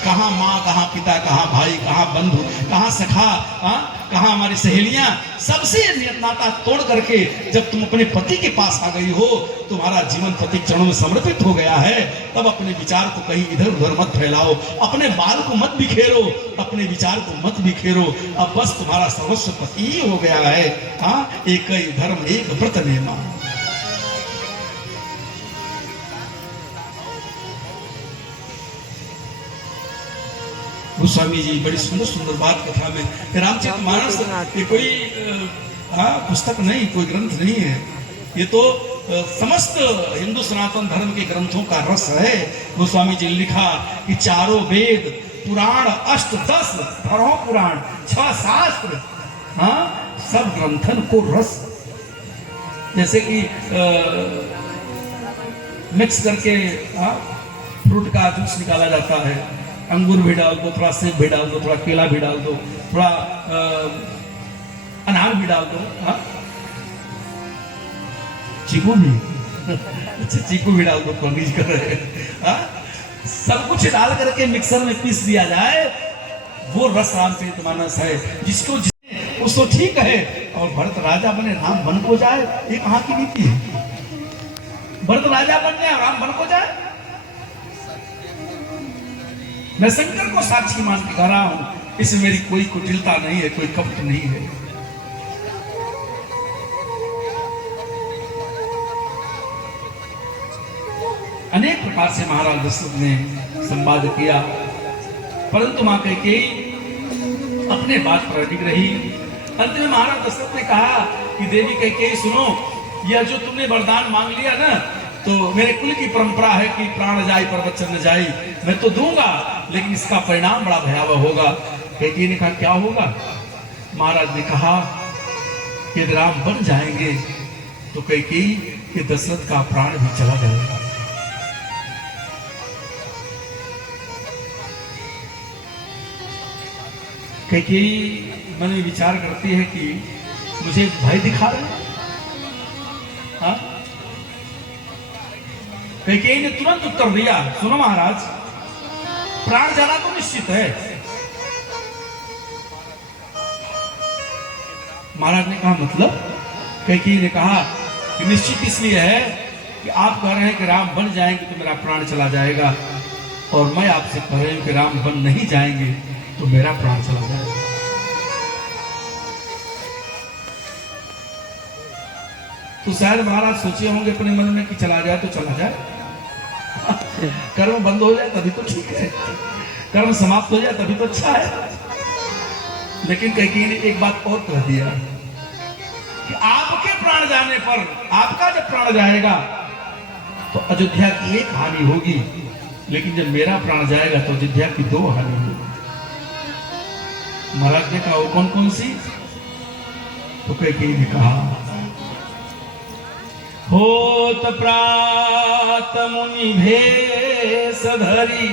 कहाँ माँ, कहाँ पिता, कहाँ भाई, कहाँ बंधु, कहाँ सखा, हाँ, कहाँ हमारी सहेलियां, सबसे नाता तोड़ करके जब तुम अपने पति के पास आ गई हो, तुम्हारा जीवन पति के चरणों में समर्पित हो गया है, तब अपने विचार को कहीं इधर उधर मत फैलाओ, अपने बाल को मत बिखेरो, अपने विचार को मत बिखेरो। अब बस तुम्हारा सर्वस्व पति ही हो गया है। हाँ, एक ही धर्म एक व्रत नेमा। गोस्वामी जी बड़ी सुंदर सुंदर बात कथा में, रामचरितमानस ये कोई पुस्तक नहीं, कोई ग्रंथ नहीं है। ये तो समस्त हिंदू सनातन धर्म के ग्रंथों का रस है। गोस्वामी जी ने लिखा कि चारों वेद, पुराण, अष्ट 10 धरो पुराण, 6 शास्त्र, हाँ, सब ग्रंथन को रस। जैसे कि मिक्स करके फ्रूट का जूस निकाला जाता है। अंगूर भी डाल दो, थोड़ा सेब भी डाल दो, थोड़ा केला भी डाल दो, थोड़ा अनार भी डाल दो, हाँ, चीकू भी अच्छा चीकू भी डाल दो, पनीर कर रहे हैं, हाँ, सब कुछ डाल करके मिक्सर में पीस दिया जाए, वो रस रामचरितमानस है। जिसको उसको ठीक है। और भरत राजा बने राम बन को जाए, ये कहाँ की नीति है? भरत राजा बन जाए राम बन को जाए। मैं शंकर को साक्षी मान के कह रहा हूं, इसमें मेरी कोई कुटिलता नहीं है, कोई कपट नहीं है। अनेक प्रकार से महाराज दशरथ ने संवाद किया, परंतु मां कैकेयी अपने बात पर अडिग रही। अंत में महाराज दशरथ ने कहा कि देवी कैकेयी सुनो, यह जो तुमने वरदान मांग लिया ना, तो मेरे कुल की परंपरा है कि प्राण जाए पर वचन न जाए। मैं तो दूंगा, लेकिन इसका परिणाम बड़ा भयावह होगा। कैकेयी ने कहा क्या होगा? महाराज ने कहा कि यदि राम बन जाएंगे तो कैकेयी कि दशरथ का प्राण भी चला जाएगा। कैकेयी मन में विचार करती है कि मुझे एक भाई दिखा रहे हैं। हाँ? कैकेयी ने तुरंत उत्तर दिया, सुनो महाराज, प्राण जाना तो निश्चित है। महाराज ने कहा मतलब? कैकेयी ने कहा कि निश्चित इसलिए है कि आप कह रहे हैं कि राम बन जाएंगे तो मेरा प्राण चला जाएगा, और मैं आपसे कह रही हूं कि राम बन नहीं जाएंगे तो मेरा प्राण चला जाएगा। तो शायद महाराज सोचे होंगे अपने मन में कि चला जाए तो चला जाए, कर्म बंद हो जाए तभी तो ठीक है, कर्म समाप्त हो जाए तभी तो अच्छा है। लेकिन कैकेयी ने एक बात और कह दिया कि आपके प्राण जाने पर, आपका जब प्राण जाएगा तो अयोध्या की एक हानि होगी, लेकिन जब मेरा प्राण जाएगा तो अयोध्या की 2 हानि होगी। महाराज ने कहा वो कौन कौन सी? तो कैकेयी ने कहा, होत प्रात मुनि भेष धरी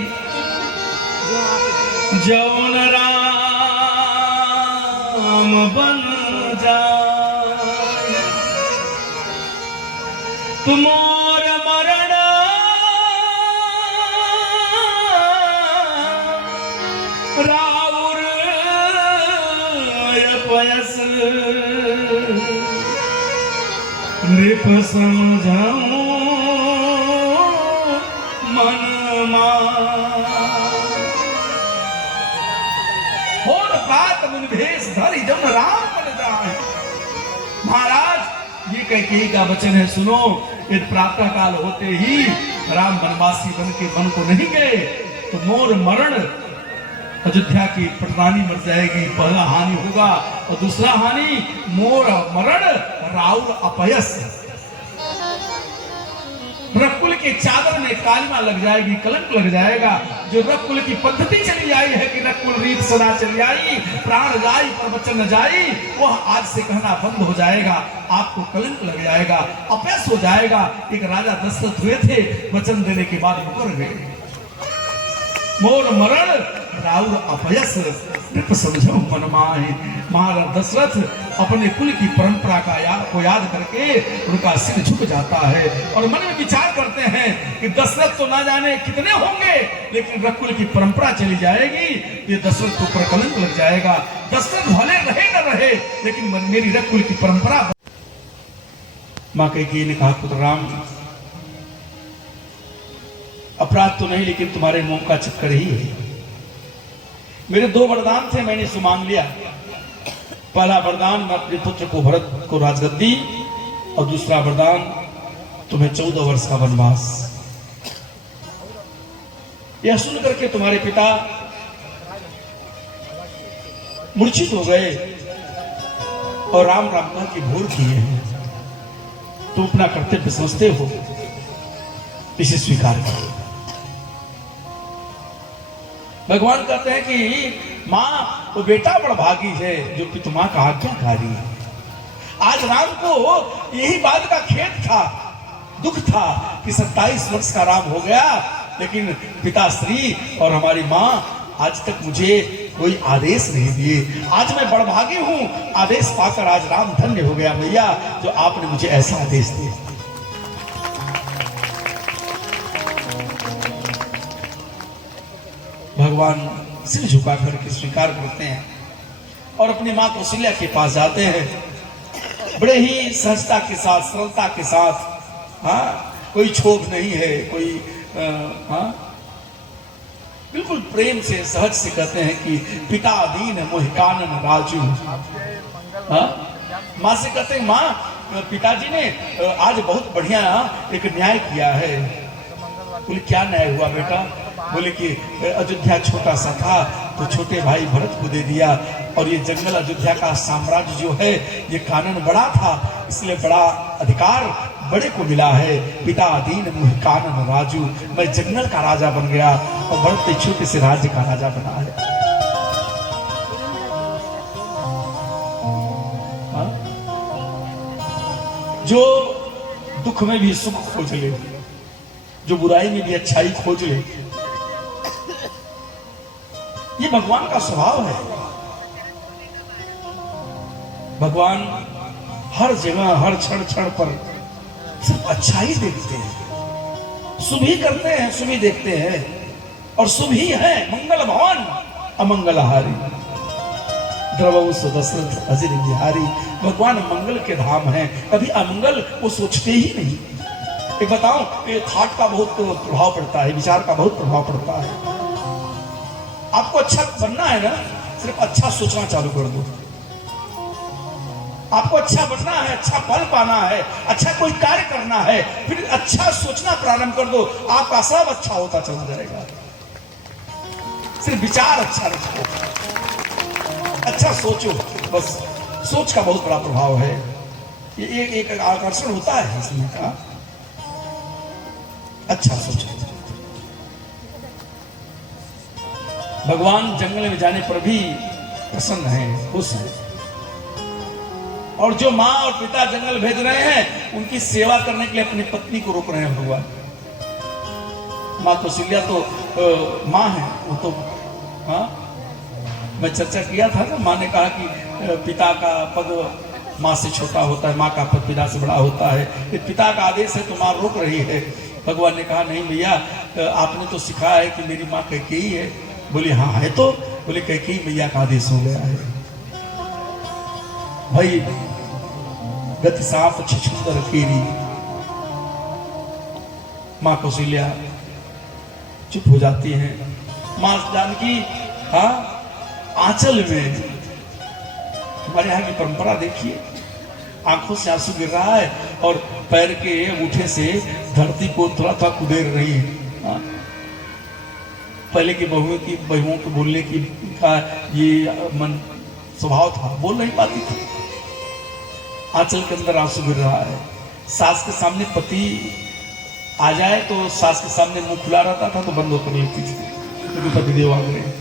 जौन राम बन जाए, तुमोर मरण राउर अपयस नृप समझाऊं मन होर प्रात मुनि भेष धरि जौन राम बन जाए। महाराज ये कैकेयी का वचन है, सुनो, यदि प्रातः काल होते ही राम वनवासी बन के वन को नहीं गए तो मोर मरण, अयोध्या की पटरानी मर जाएगी, पहला हानि होगा, और दूसरा हानि मोर मरण राउर अपयस, रकुल के चादर में कालिमा लग जाएगी, कलंक लग जाएगा। जो रकुल की पद्धति चली आई है कि रकुल रीत सदा चली आई, प्राण जाई पर वचन न जाई, वह आज से कहना बंद हो जाएगा, आपको कलंक लग जाएगा, अपयस हो जाएगा। एक राजा दशरथ हुए थे, वचन देने के बाद मुकर गए। मोर मरण राउर अपयस नृप समझो मन माहि। महाराज दशरथ अपने कुल की परंपरा को याद करके उनका सिर झुक जाता है और मन में विचार करते हैं कि दशरथ तो ना जाने कितने होंगे, लेकिन रकुल की परंपरा चली जाएगी, ये दशरथ को कलंक लग जाएगा। दशरथ भले रहे न रहे, लेकिन मेरी रकुल की परंपरा। मां कैकेयी ने कहा, पुत्र राम, अपराध तो नहीं, लेकिन तुम्हारे मुंह का चक्कर ही है। मेरे 2 वरदान थे, मैंने सो मांग लिया। पहला वरदान, मैं अपने पुत्र को भरत को राजगद्दी, और दूसरा वरदान, तुम्हें 14 वर्ष का वनवास। यह सुन करके तुम्हारे पिता मूर्छित हो गए और राम राम कह के भूल किए हैं। तुम अपना कर्तव्य समझते हो, इसे स्वीकार करो। भगवान कहते हैं कि माँ वो बेटा बड़ भागी है जो पिता माँ का आज्ञाकारी है। आज राम को यही बात का खेद था, दुख था कि 27 वर्ष का राम हो गया, लेकिन पिताश्री और हमारी माँ आज तक मुझे कोई आदेश नहीं दिए। आज मैं बड़भागी हूँ, आदेश पाकर आज राम धन्य हो गया भैया, जो आपने मुझे ऐसा आदेश दिया। भगवान सिर झुका करके स्वीकार करते हैं और अपनी मां कौशल्या के पास जाते हैं। बड़े ही सहजता के साथ, सरलता के साथ, हाँ, कोई क्षोभ नहीं है, कोई हाँ, बिल्कुल प्रेम से, सहज से कहते हैं कि पिता दीन मोहि कानन राजू। हाँ, माँ से कहते हैं, माँ पिताजी ने आज बहुत बढ़िया एक न्याय किया है। बोले क्या न्याय हुआ बेटा? बोले कि अयोध्या छोटा सा था तो छोटे भाई भरत को दे दिया, और ये जंगल अयोध्या का साम्राज्य जो है ये कानन बड़ा था, इसलिए बड़ा अधिकार बड़े को मिला है। पिता दीन मुह कानन राजू, मैं जंगल का राजा बन गया और भरत एक छोटे से राज्य का राजा बना है। जो दुख में भी सुख खोज ले, जो बुराई में भी अच्छाई खोज ले, ये भगवान का स्वभाव है। भगवान हर जगह हर क्षण क्षण पर सिर्फ अच्छा ही देखते हैं, शुभ ही करते हैं, शुभ ही देखते हैं, और शुभ ही है मंगल भवन अमंगलहारी द्रवऊ दशरथ अजिर बिहारी। भगवान मंगल के धाम हैं, कभी अमंगल वो सोचते ही नहीं। एक बताऊं, ये थॉट का बहुत प्रभाव पड़ता है, विचार का बहुत प्रभाव पड़ता है। आपको अच्छा बनना है ना, सिर्फ अच्छा सोचना चालू कर दो। आपको अच्छा बनना है, अच्छा फल पाना है, अच्छा कोई कार्य करना है, फिर अच्छा सोचना प्रारंभ कर दो, आपका सब अच्छा होता चला जाएगा। सिर्फ विचार अच्छा रखो, अच्छा सोचो, बस सोच का बहुत बड़ा प्रभाव है। ये एक आकर्षण होता है इसमें का, अच्छा सोचो। भगवान जंगल में जाने पर भी प्रसन्न है, खुश है। और जो माँ और पिता जंगल भेज रहे हैं, उनकी सेवा करने के लिए अपनी पत्नी को रोक रहे हैं भगवान। माँ कौशल्या तो माँ है, वो तो हाँ, मैं चर्चा किया था ना, माँ ने कहा कि पिता का पद माँ से छोटा होता है, माँ का पद पिता से बड़ा होता है। ये पिता का आदेश है तो माँ रोक रही है। भगवान ने कहा नहीं भैया, आपने तो सिखाया है कि मेरी माँ कैकेयी है। बोले हाँ है, तो बोले कैकेयी मैया का आदेश हो गया है। भाई गति साफ छुछुंदर केरी, माँ कौशल्या चुप हो जाती हैं। माँ जानकी हाँ आंचल में, हमारे यहाँ की परंपरा देखिए, आंखों से आंसू गिर रहा है और पैर के अंगूठे से धरती को थोड़ा थोड़ा कुदेर रही है। पहले की बहुओं को बोलने की का ये मन स्वभाव था, बोल नहीं पाती थी। आंचल के अंदर आंसू गिर रहा है। सास के सामने पति आ जाए तो सास के सामने मुंह खुला रहता था तो बंद होकर लेती थी, क्योंकि पतिदेव आ गए।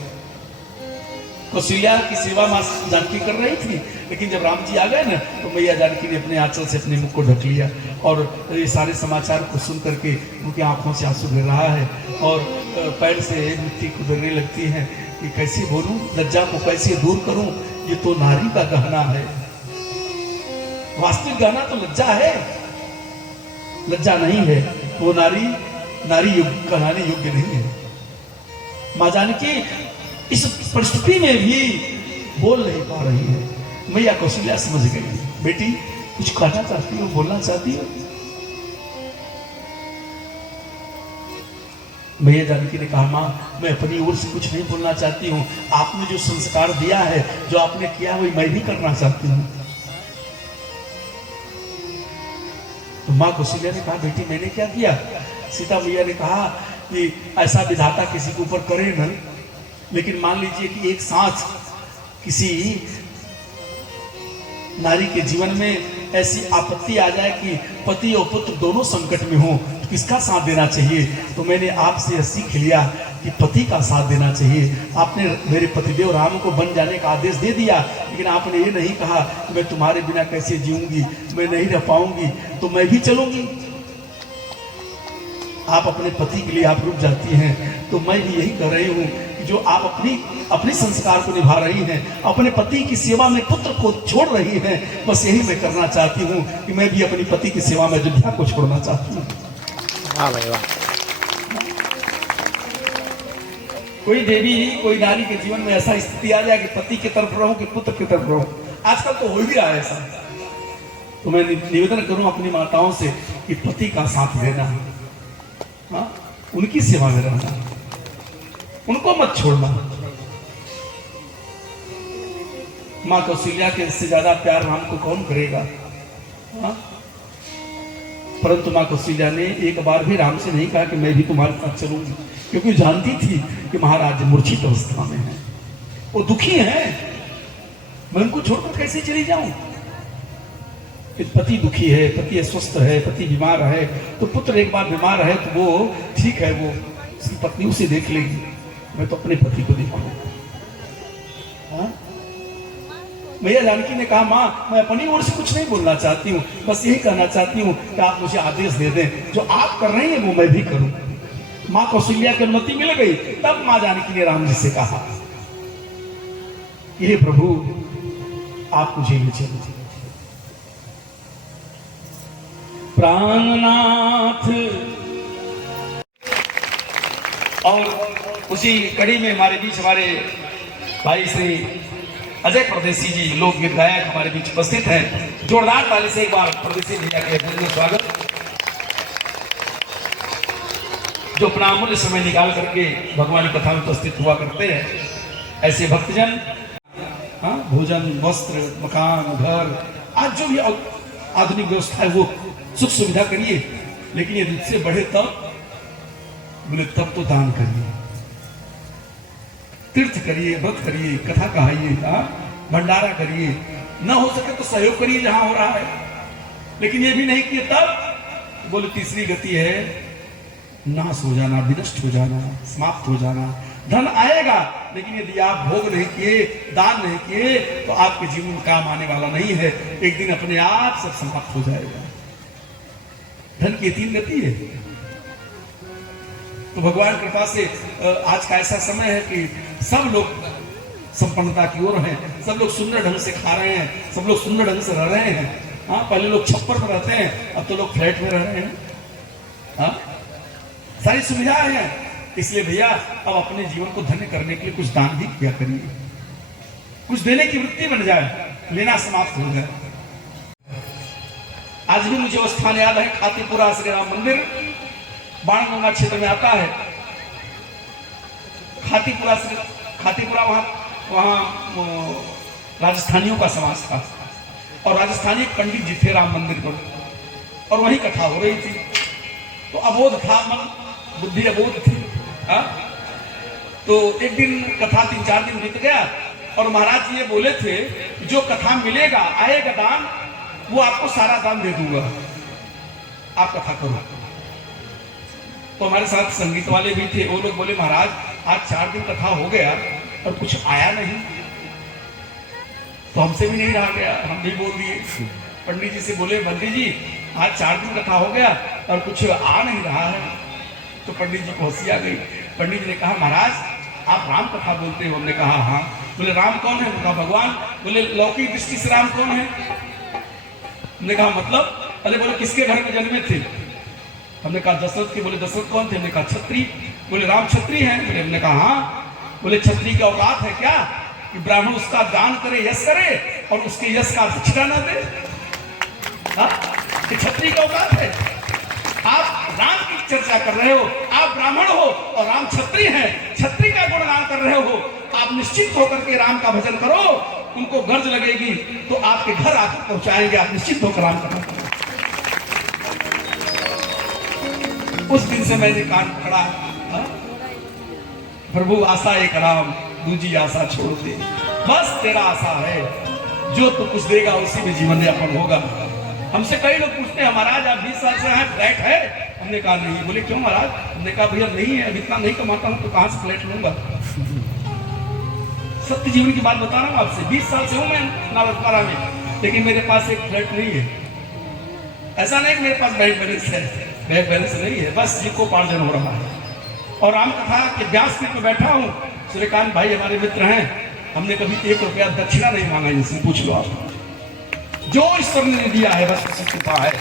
कौशल्या की सेवा मां जानकी कर रही थी, लेकिन जब राम जी आ गए ना तो मैया जानकी ने अपने आंचल से अपने मुख को ढक लिया। और ये सारे समाचार को सुन करके उनकी आंखों से आंसू गिर रहा है और पैर से मिट्टी कुदरने लगती है कि कैसे बोलूं, लज्जा को कैसे दूर करूं, ये तो नारी का गहना है। वास्तविक गहना तो लज्जा है, लज्जा नहीं है, वो नारी कहलाने योग्य नहीं है। मां जानकी इस परिस्थिति में भी बोल नहीं पा रही है। मैया कौशल्या समझ गई, बेटी कुछ कहना चाहती हो, बोलना चाहती हो? मैया जानकी ने कहा मां, मैं अपनी ओर से कुछ नहीं बोलना चाहती हूँ, आपने जो संस्कार दिया है, जो आपने किया वही मैं भी करना चाहती हूँ। तो मां कौशल्या ने कहा बेटी मैंने क्या किया? सीता मैया ने कहा कि ऐसा विधाता किसी के ऊपर करे न, लेकिन मान लीजिए कि एक साथ किसी नारी के जीवन में ऐसी आपत्ति आ जाए कि पति और पुत्र दोनों संकट में हो, तो किसका साथ देना चाहिए? तो मैंने आपसे सीख लिया कि पति का साथ देना चाहिए। आपने मेरे पतिदेव राम को बन जाने का आदेश दे दिया, लेकिन आपने ये नहीं कहा कि मैं तुम्हारे बिना कैसे जीऊंगी, मैं नहीं रह पाऊंगी, तो मैं भी चलूंगी। आप अपने पति के लिए आप रुक जाती हैं, तो मैं भी यही कर रही हूँ कि जो आप अपने संस्कार को निभा रही हैं, अपने पति की सेवा में पुत्र को छोड़ रही हैं, बस यही मैं करना चाहती हूँ कि मैं भी अपनी पति की सेवा में अयोध्या को छोड़ना चाहती हूँ। वाह भाई वाह। कोई देवी कोई नारी के जीवन में ऐसा स्थिति आ जाए कि पति की तरफ रहो कि पुत्र की तरफ रहो, आजकल तो हो ही रहा है ऐसा, तो मैं निवेदन करूं अपनी माताओं से कि पति का साथ देना, हाँ, उनकी सेवा में रहना, उनको मत छोड़ना। माँ कौशल्या के इससे ज्यादा प्यार राम को कौन करेगा? हाँ? परंतु माँ कौशल्या ने एक बार भी राम से नहीं कहा कि मैं भी तुम्हारे साथ चलूंगी, क्योंकि जानती थी कि महाराज मूर्छित अवस्था में है, वो दुखी है, मैं उनको छोड़कर कैसे चली जाऊं? पति दुखी है, पति अस्वस्थ है, पति बीमार है, तो पुत्र एक बार बीमार है तो वो ठीक है, वो उसकी पत्नी उसे देख लेगी, मैं तो अपने पति को देखूंगा। मैया जानकी ने कहा माँ मैं अपनी ओर से कुछ नहीं बोलना चाहती हूँ, बस यही कहना चाहती हूँ कि आप मुझे आदेश दे दें, जो आप कर रही हैं वो मैं भी करूँ। माँ कौशल्या की अनुमति मिल गई। तब माँ जानकी ने राम जी से कहा ये प्रभु आप मुझे ले चलिए। प्राणनाथ। और उसी कड़ी में हमारे बीच हमारे भाई श्री अजय परदेसी जी लोकगीत गायक हमारे बीच उपस्थित हैं। जोरदार ताली से एक बार परदेसी भैया के दिल स्वागत, जो अपना अमूल्य समय निकाल करके भगवान की कथा में उपस्थित हुआ करते हैं। ऐसे भक्तजन भोजन, वस्त्र, मकान, घर, आज जो भी आधुनिक व्यवस्था है वो सुख सुविधा करिए, लेकिन यदि इससे बढ़े तब बोले तब तो दान करिए, तीर्थ करिए, व्रत करिए, कथा कहाइए, भंडारा करिए, न हो सके तो सहयोग करिए जहां हो रहा है। लेकिन ये भी नहीं किए तब बोले तीसरी गति है नाश हो जाना, विनष्ट हो जाना, समाप्त हो जाना। धन आएगा लेकिन यदि आप भोग नहीं किए, दान नहीं किए तो आपके जीवन में काम आने वाला नहीं है। एक दिन अपने आप सब समाप्त हो जाएगा। धन की तीन गति है। तो भगवान कृपा से आज का ऐसा समय है कि सब लोग संपन्नता की ओर हैं, सब लोग सुंदर ढंग से खा रहे हैं, सब लोग सुंदर ढंग से रह रहे हैं। हाँ, पहले लोग छप्पर पर रहते हैं, अब तो लोग फ्लैट में रह रहे हैं। हाँ, सारी सुविधाएं हैं। इसलिए भैया अब अपने जीवन को धन्य करने के लिए कुछ दान भी किया करिए, कुछ देने की वृत्ति बन जाए, लेना समाप्त हो जाए। आज भी मुझे वो स्थान याद है, खातीपुरा श्री राम मंदिर बाणगंगा क्षेत्र में आता है। खातीपुरा वहां राजस्थानियों का समाज था और राजस्थानी पंडित जी थे राम मंदिर पर, और वही कथा हो रही थी। तो अबोध था मन, बुद्धि अबोध थी। तो एक दिन कथा 3-4 दिन बीत गया और महाराज जी ये बोले थे जो कथा मिलेगा, आएगा दान, वो आपको सारा दान दे दूंगा, आप कथा करो। तो हमारे साथ संगीत वाले भी थे, वो लोग बोले महाराज आज 4 दिन कथा हो गया और कुछ आया नहीं। तो हमसे भी नहीं रहा गया, हम भी बोल दिए। पंडित जी से बोले पंडित जी आज 4 दिन कथा हो गया और कुछ आ नहीं रहा है। तो पंडित जी को हंसी आ गई। पंडित जी ने कहा महाराज आप राम कथा बोलते हो? हमने कहा हाँ। बोले राम कौन है? कहा भगवान। बोले लौकिक दृष्टि से राम कौन है? हमने कहा मतलब? अरे बोले किसके घर में जन्मे थे? हमने कहा दशरथ के। बोले दशरथ कौन थे? हमने कहा छत्री। बोले राम छत्री हैं? बोले हमने कहा हाँ। बोले छत्री का औकात है क्या कि ब्राह्मण उसका दान करे, यश करे और उसके यश का दक्षिणा न दे? छत्री का औकात है? आप राम की चर्चा कर रहे हो, आप ब्राह्मण हो और राम छत्री हैं, छत्री का गुणगान कर रहे हो। आप निश्चित होकर के राम का भजन करो, उनको गर्ज लगेगी तो आपके घर आकर पहुंचाएंगे। आप निश्चित होकर राम का भजन। उस दिन से मैंने कान खड़ा, प्रभु आशा एक राम, दूजी आशा छोड़ दे, बस तेरा आशा है, जो तू कुछ देगा उसी में जीवन यापन होगा। हमसे कई लोग पूछते हैं महाराज आप 20 साल से हैं, फ्लैट है? हमने कहा नहीं। बोले क्यों महाराज? हमने कहा भैया नहीं है, अब इतना नहीं कमाता हूं तो कहां से फ्लैट लूंगा। सत्य जीवन की बात बता रहा हूं आपसे। 20 साल से हूं मैं नालंदा में, लेकिन मेरे पास एक फ्लैट नहीं है। ऐसा नहीं कि मेरे पास बैंक बैलेंस है, बैंक बैलेंस नहीं है, बस जीविकोपार्जन हो रहा है। और राम कथा के व्यास में बैठा हूँ। सूर्यकांत भाई हमारे मित्र हैं, हमने कभी 1 रुपया दक्षिणा नहीं मांगा इनसे, पूछ लो आप। जो ईश्वर ने दिया है बस उसकी कृपा है,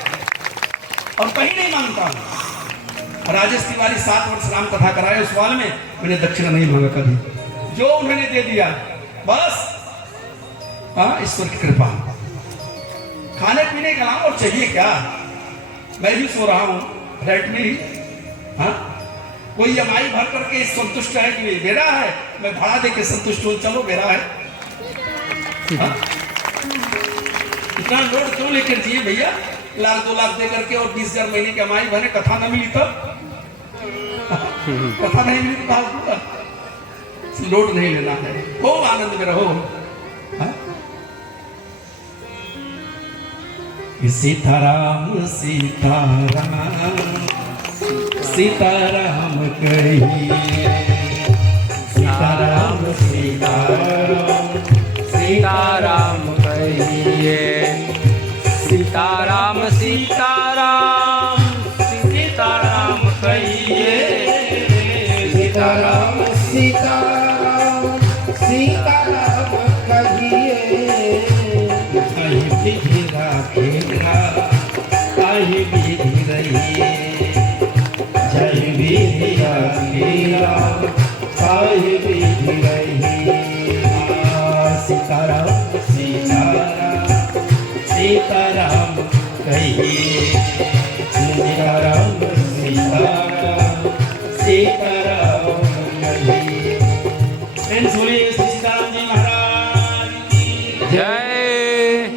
और कहीं नहीं मांगता हूं। राजेश तिवारी 7 वर्ष राम कथा कराए, उस साल में मैंने दक्षिणा नहीं मांगा कभी, जो उन्होंने दे दिया बस ईश्वर की कृपा। खाने पीने का और चाहिए क्या? मैं भी सो रहा हूं फ्लैट में ही। कोई EMI भर करके संतुष्ट है कि मेरा है, मैं भाड़ा दे के संतुष्ट हूं, चलो मेरा है। इतना लोड क्यों लेकर जिए भैया? 1 लाख 2 लाख दे करके और 20,000 महीने की EMI भरे, कथा न मिली तब? कथा नहीं मिली तो कहा लोड नहीं लेना है, खूब आनंद में रहो। सीताराम सीताराम सीताराम कहिए, सीताराम सीताराम सीताराम सीताराम कहिए कहीं विधि राखेगा कहीं विधि रहिए जय विधि राखेगा कहीं विधि रहिए सीताराम सीताराम सीताराम कहिए सीताराम सीताराम सीताराम कहिए। फ्रेंड्स बोलिए श्री सीताराम जी महाराज की जय।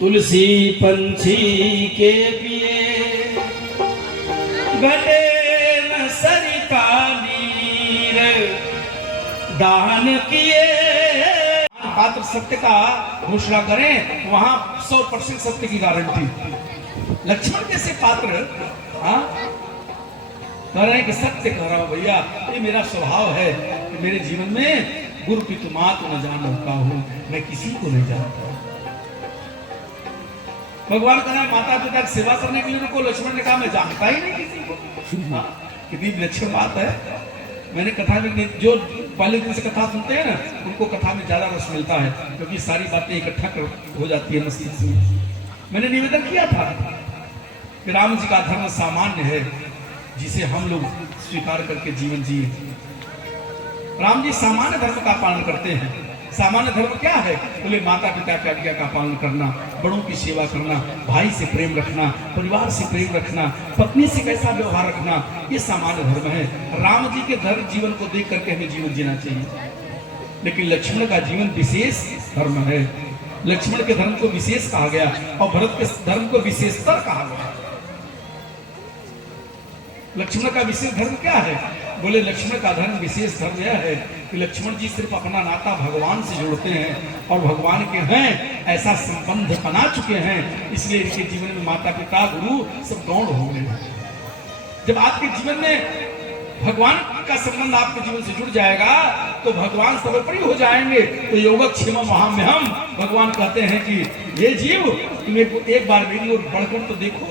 तुलसी पंछी के पिए घटे न सरिता नीर दान किए। पात्र सत्य का घोषणा करें वहां 100% सत्य की गारंटी। लक्ष्मण जैसे पात्र कह रहे हैं कि सत्य कह रहा हूं भैया, ये मेरा स्वभाव है कि मेरे जीवन में गुरु की तो मां तो न जान रखा हूं, मैं किसी को नहीं जानता। भगवान कह रहा है माता पिता की सेवा करने के लिए उनको, लक्ष्मण ने कहा मैं जानता ही नहीं किसी को। कितनी विलक्षण बात है। मैंने कथा में जो पहले दिन से कथा सुनते हैं ना, उनको कथा में ज्यादा रस मिलता है, क्योंकि सारी बातें इकट्ठा हो जाती है मस्तिष्क में। मैंने निवेदन किया था कि राम जी का धर्म सामान्य है, जिसे हम लोग स्वीकार करके जीवन जिए। राम जी सामान्य धर्म का पालन करते हैं। सामान्य धर्म क्या है? बोले माता पिता की आज्ञा का पालन करना, बड़ों की सेवा करना, भाई से प्रेम रखना, परिवार से प्रेम रखना, पत्नी से कैसा व्यवहार रखना, ये सामान्य धर्म है। राम जी के धर्म जीवन को देख करके हमें जीवन जीना चाहिए। लेकिन लक्ष्मण का जीवन विशेष धर्म है। लक्ष्मण के धर्म को विशेष कहा गया और भरत के धर्म को विशेषतर कहा गया। लक्ष्मण का विशेष धर्म क्या है? बोले लक्ष्मण का धर्म विशेष धर्म यह है कि लक्ष्मण जी सिर्फ अपना नाता भगवान से जोड़ते हैं और भगवान के हैं ऐसा संबंध बना चुके हैं, इसलिए इनके जीवन में माता पिता गुरु सब गौण हो गए। जब आपके जीवन में भगवान का संबंध आपके जीवन से जुड़ जाएगा तो भगवान सर्वोपरि हो जाएंगे। तो योगक्षेम महाम्यहम, भगवान कहते हैं कि ये जीव तुम्हें एक बार मेरी ओर बढ़कर तो देखो।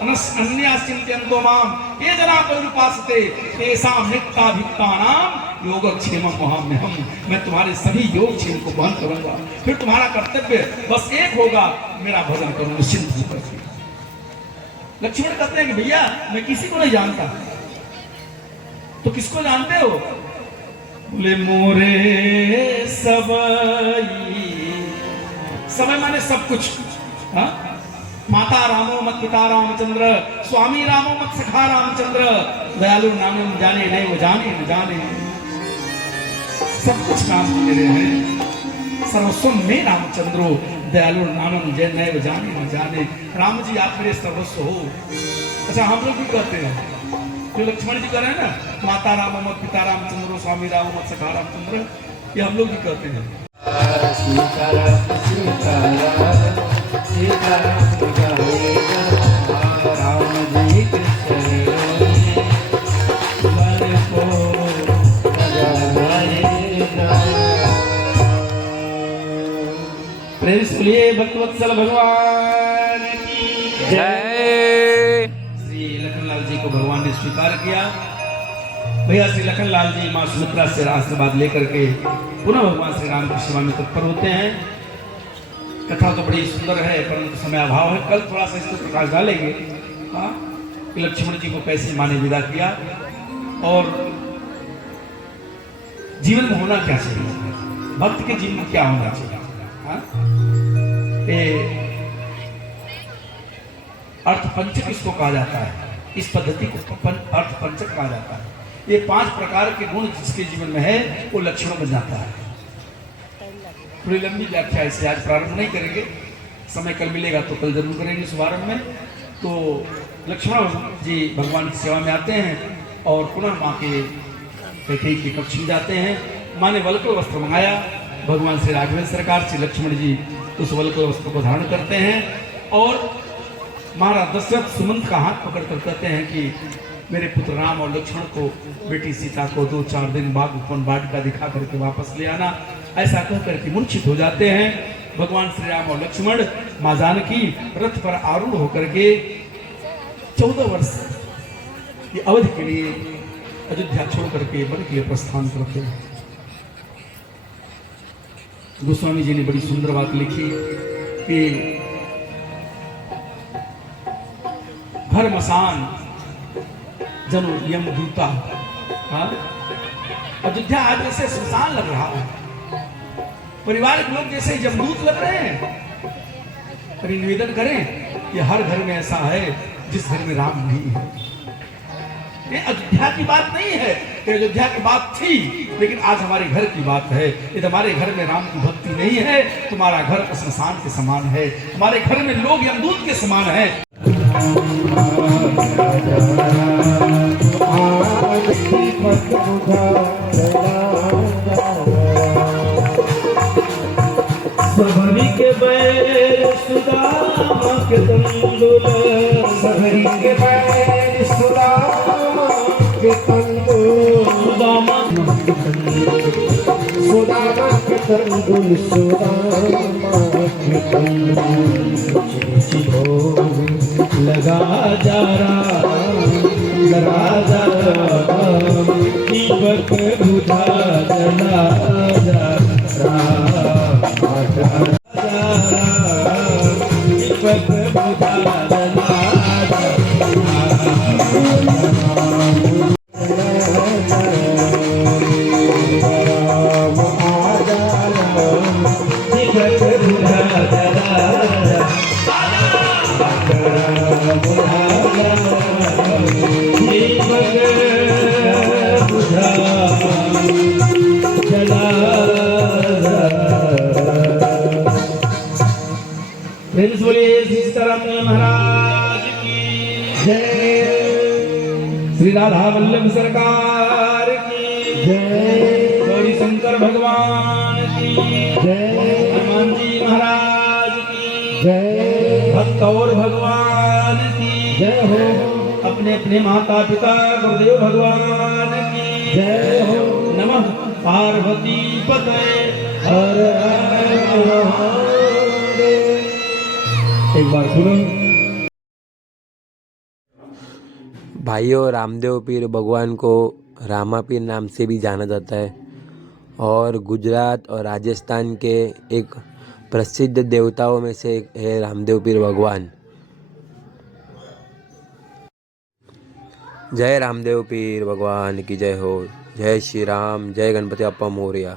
अन्यास्चिंत्यन्तो माम ये जना उपासते तेषां नित्याभियुक्तानां योगक्षेम महाम्यहम, मैं तुम्हारे सभी योगक्षेम को बहन करूंगा। फिर तुम्हारा कर्तव्य बस एक होगा, मेरा भजन करो निश्चिंत होकर के। लक्ष्मण कहते हैं कि भैया मैं किसी को नहीं जानता। तो किसको जानते हो? बोले मोरे सबई, सबई माने सब कुछ। माता रामो मत पिता रामचंद्र, स्वामी रामो मत सखा रामचंद्र, दयालु नाम जाने नहीं वो जाने न जाने, सब कुछ नाम मेरे हैं। सर्वस्व में रामचंद्रो, दयालु नाम जय नए वो जाने न जाने। राम जी आप मेरे सर्वस्व हो। अच्छा हम लोग भी कहते हैं, जो लक्ष्मण जी कह रहे हैं ना, माता रामो मत पिता रामचंद्र, स्वामी रामो मत सखा रामचंद्र, ये हम लोग भी कहते हैं। सीताराम सीताराम सीताराम राम जी कृष्ण मन को प्रेम सुनिए भक्तवत्सल भगवान की जय। श्री लखनलाल जी को भगवान ने स्वीकार किया। भैया श्री लखनलाल जी मां सुमित्रा से आशीर्वाद लेकर के पुनः भगवान श्री राम की सेवा में तत्पर होते हैं। कथा तो बड़ी सुंदर है, परंतु समय अभाव है। कल थोड़ा सा इस पर प्रकाश डालेंगे कि लक्ष्मण जी को कैसे मां ने विदा किया और जीवन में होना क्या चाहिए, भक्त के जीवन में क्या होना चाहिए। अर्थ पंचक इसको कहा जाता है, इस पद्धति को अर्थ पंचक कहा जाता है। ये 5 प्रकार के गुण जिसके जीवन में है वो लक्षणों में जाता है। थोड़ी लंबी व्याख्या इसलिए आज प्रारंभ नहीं करेंगे, समय कल मिलेगा तो कल जरूर करेंगे शुभारंभ में। तो लक्ष्मण जी भगवान की सेवा में आते हैं और पुनः माँ के कैकेयी के कक्ष में जाते हैं। माँ ने वल्कल वस्त्र मंगाया, भगवान श्री राघवेंद्र सरकार से लक्ष्मण जी उस वल्कल वस्त्र को धारण करते हैं और महाराज दशरथ सुमंत का हाथ पकड़ कर कहते हैं कि मेरे पुत्र राम और लक्ष्मण को बेटी सीता को 2-4 दिन बाग उपवन वाटिका दिखा करके वापस ले आना। ऐसा कह करके मूर्छित हो जाते हैं। भगवान श्री राम और लक्ष्मण मां जानकी रथ पर आरूढ़ होकर के 14 वर्ष की अवधि के लिए अयोध्या छोड़ करके वन के लिए प्रस्थान करते हैं। गोस्वामी जी ने बड़ी सुंदर बात लिखी कि घर मसान जनो यमदूता। हाँ? अयोध्या आज जैसे शमशान लग रहा है, परिवार के लोग जैसे यमदूत लग रहे हैं। पर निवेदन करें कि हर घर में ऐसा है जिस घर में राम नहीं है। ये अयोध्या की बात नहीं है, ये अयोध्या की बात थी, लेकिन आज हमारे घर की बात है। यदि हमारे घर में राम की भक्ति नहीं है, तुम्हारा घर श्मशान के समान है। हमारे घर में लोग यमदूत के समान है। सबरी के बैर सुदामा के तंदुल, सबरी के बैर सुदामा के तंदुल, सुदामा के तंदुल, सुदामा के तंदुल, लगा जा दीपक बुझा जला जा दीपक बुझा जला सीताराम महाराज की जय, श्री राधा वल्लभ सरकार की जय, गौरी शंकर भगवान की जय, हनुमान जी महाराज की जय, भक्त और भगवान की जय हो। अपने अपने माता पिता गुरुदेव भगवान की जय हो। नमः पार्वती पते हर हर महादेव। एक बार सुनो। भाइयों, रामदेव पीर भगवान को रामा पीर नाम से भी जाना जाता है और गुजरात और राजस्थान के एक प्रसिद्ध देवताओं में से एक है रामदेव पीर भगवान। जय रामदेव पीर भगवान की जय हो। जय श्री राम, जय गणपति अप्पा मोरया।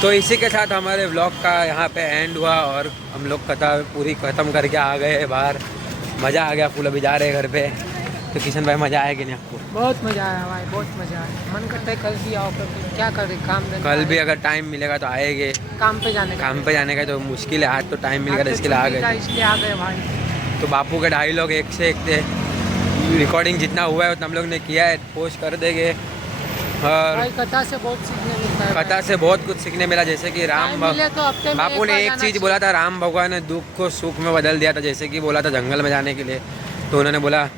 तो इसी के साथ हमारे व्लॉग का यहाँ पे एंड हुआ और हम लोग कथा पूरी ख़त्म करके आ गए बाहर। मज़ा आ गया फुल। अभी जा रहे हैं घर पे। तो किशन भाई, मज़ा आया कि नहीं आपको? बहुत मज़ा आया भाई, बहुत मज़ा आया। मन करता है कल भी आओ, पर क्या करें, काम धंधा कल भी है। अगर टाइम मिलेगा तो आएंगे। काम पे जाने का, काम पे जाने का तो मुश्किल है, आज तो टाइम मिल गया इसके लिए आ गए। इसलिए आ गए भाई। तो बापू के डायलॉग एक से एक थे। रिकॉर्डिंग जितना हुआ है उतना हम लोग ने किया है, पोस्ट कर देंगे। और भाई कथा से बहुत सीखने मिलता है। कथा से बहुत कुछ सीखने मिला, जैसे कि टाइम मिले तो हफ्ते में बापू ने बार एक जाना चीज़ बोला था, राम भगवान ने दुख को सुख में बदल दिया था। जैसे कि बोला था जंगल में जाने के लिए, तो उन्होंने बोला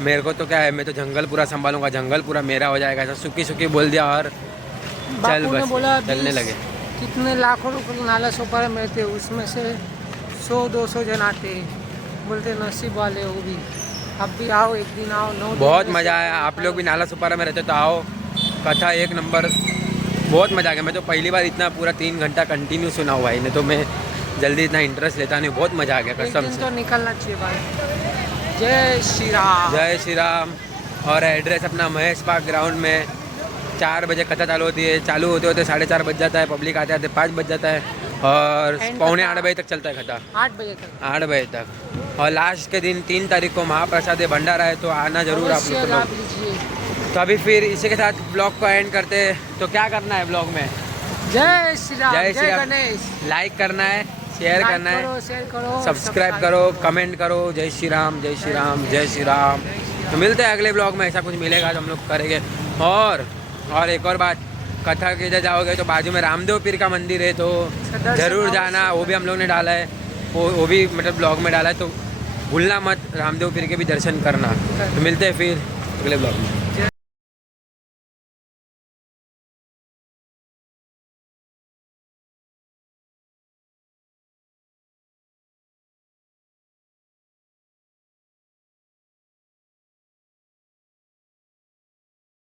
मेरे को तो क्या है, मैं तो जंगल पूरा संभालूंगा, जंगल पूरा मेरा हो जाएगा। ऐसा सुखी सुखी बोल दिया और चल बापू ने बस बोला चलने लगे। कितने लाखों रुपए नाला सोपारा मिलते, उसमें से 100-200 जन आते, बोलते नसीब वाले हो भी। अब भी आओ, एक दिन आओ। 9 बहुत मज़ा आया। आप लोग भी नाला सुपारा में रहते तो आओ। कथा एक नंबर, बहुत मज़ा आ गया। मैं तो पहली बार इतना पूरा 3 घंटा कंटिन्यू सुना हुआ है, नहीं तो मैं जल्दी इतना इंटरेस्ट लेता नहीं। बहुत मज़ा आ गया कसम से। तो निकलना चाहिए भाई। जय श्री राम, जय श्री राम। और एड्रेस अपना महेश पार्क ग्राउंड में। 4 बजे कथा चालू होती है, चालू होते होते 4:30 बज जाता है, पब्लिक आते आते 5 बज जाता है और पौने 8 बजे तक चलता है कथा। 8 बजे तक। 8 बजे तक। और लास्ट के दिन 3 तारीख को महाप्रसाद भंडारा है, तो आना जरूर आप अवश्य लोग। लाभ लीजिए। तो अभी फिर इसी के साथ ब्लॉग को एंड करते हैं। तो क्या करना है ब्लॉग में? जय श्री राम, जय श्री जय राम। गणेश। लाइक करना है, शेयर करना है, शेयर करो, सब्सक्राइब करो, कमेंट करो। जय श्री राम, जय श्री राम, जय श्री राम। तो मिलते हैं अगले ब्लॉग में। ऐसा कुछ मिलेगा तो हम लोग करेंगे। और एक और बात, कथा के इधर जाओगे तो बाजू में रामदेव पीर का मंदिर है, तो ज़रूर जाना। वो भी हम लोग ने डाला है, वो भी मतलब ब्लॉग में डाला है, तो भूलना मत, रामदेव पीर के भी दर्शन करना। तो मिलते हैं फिर अगले ब्लॉग में।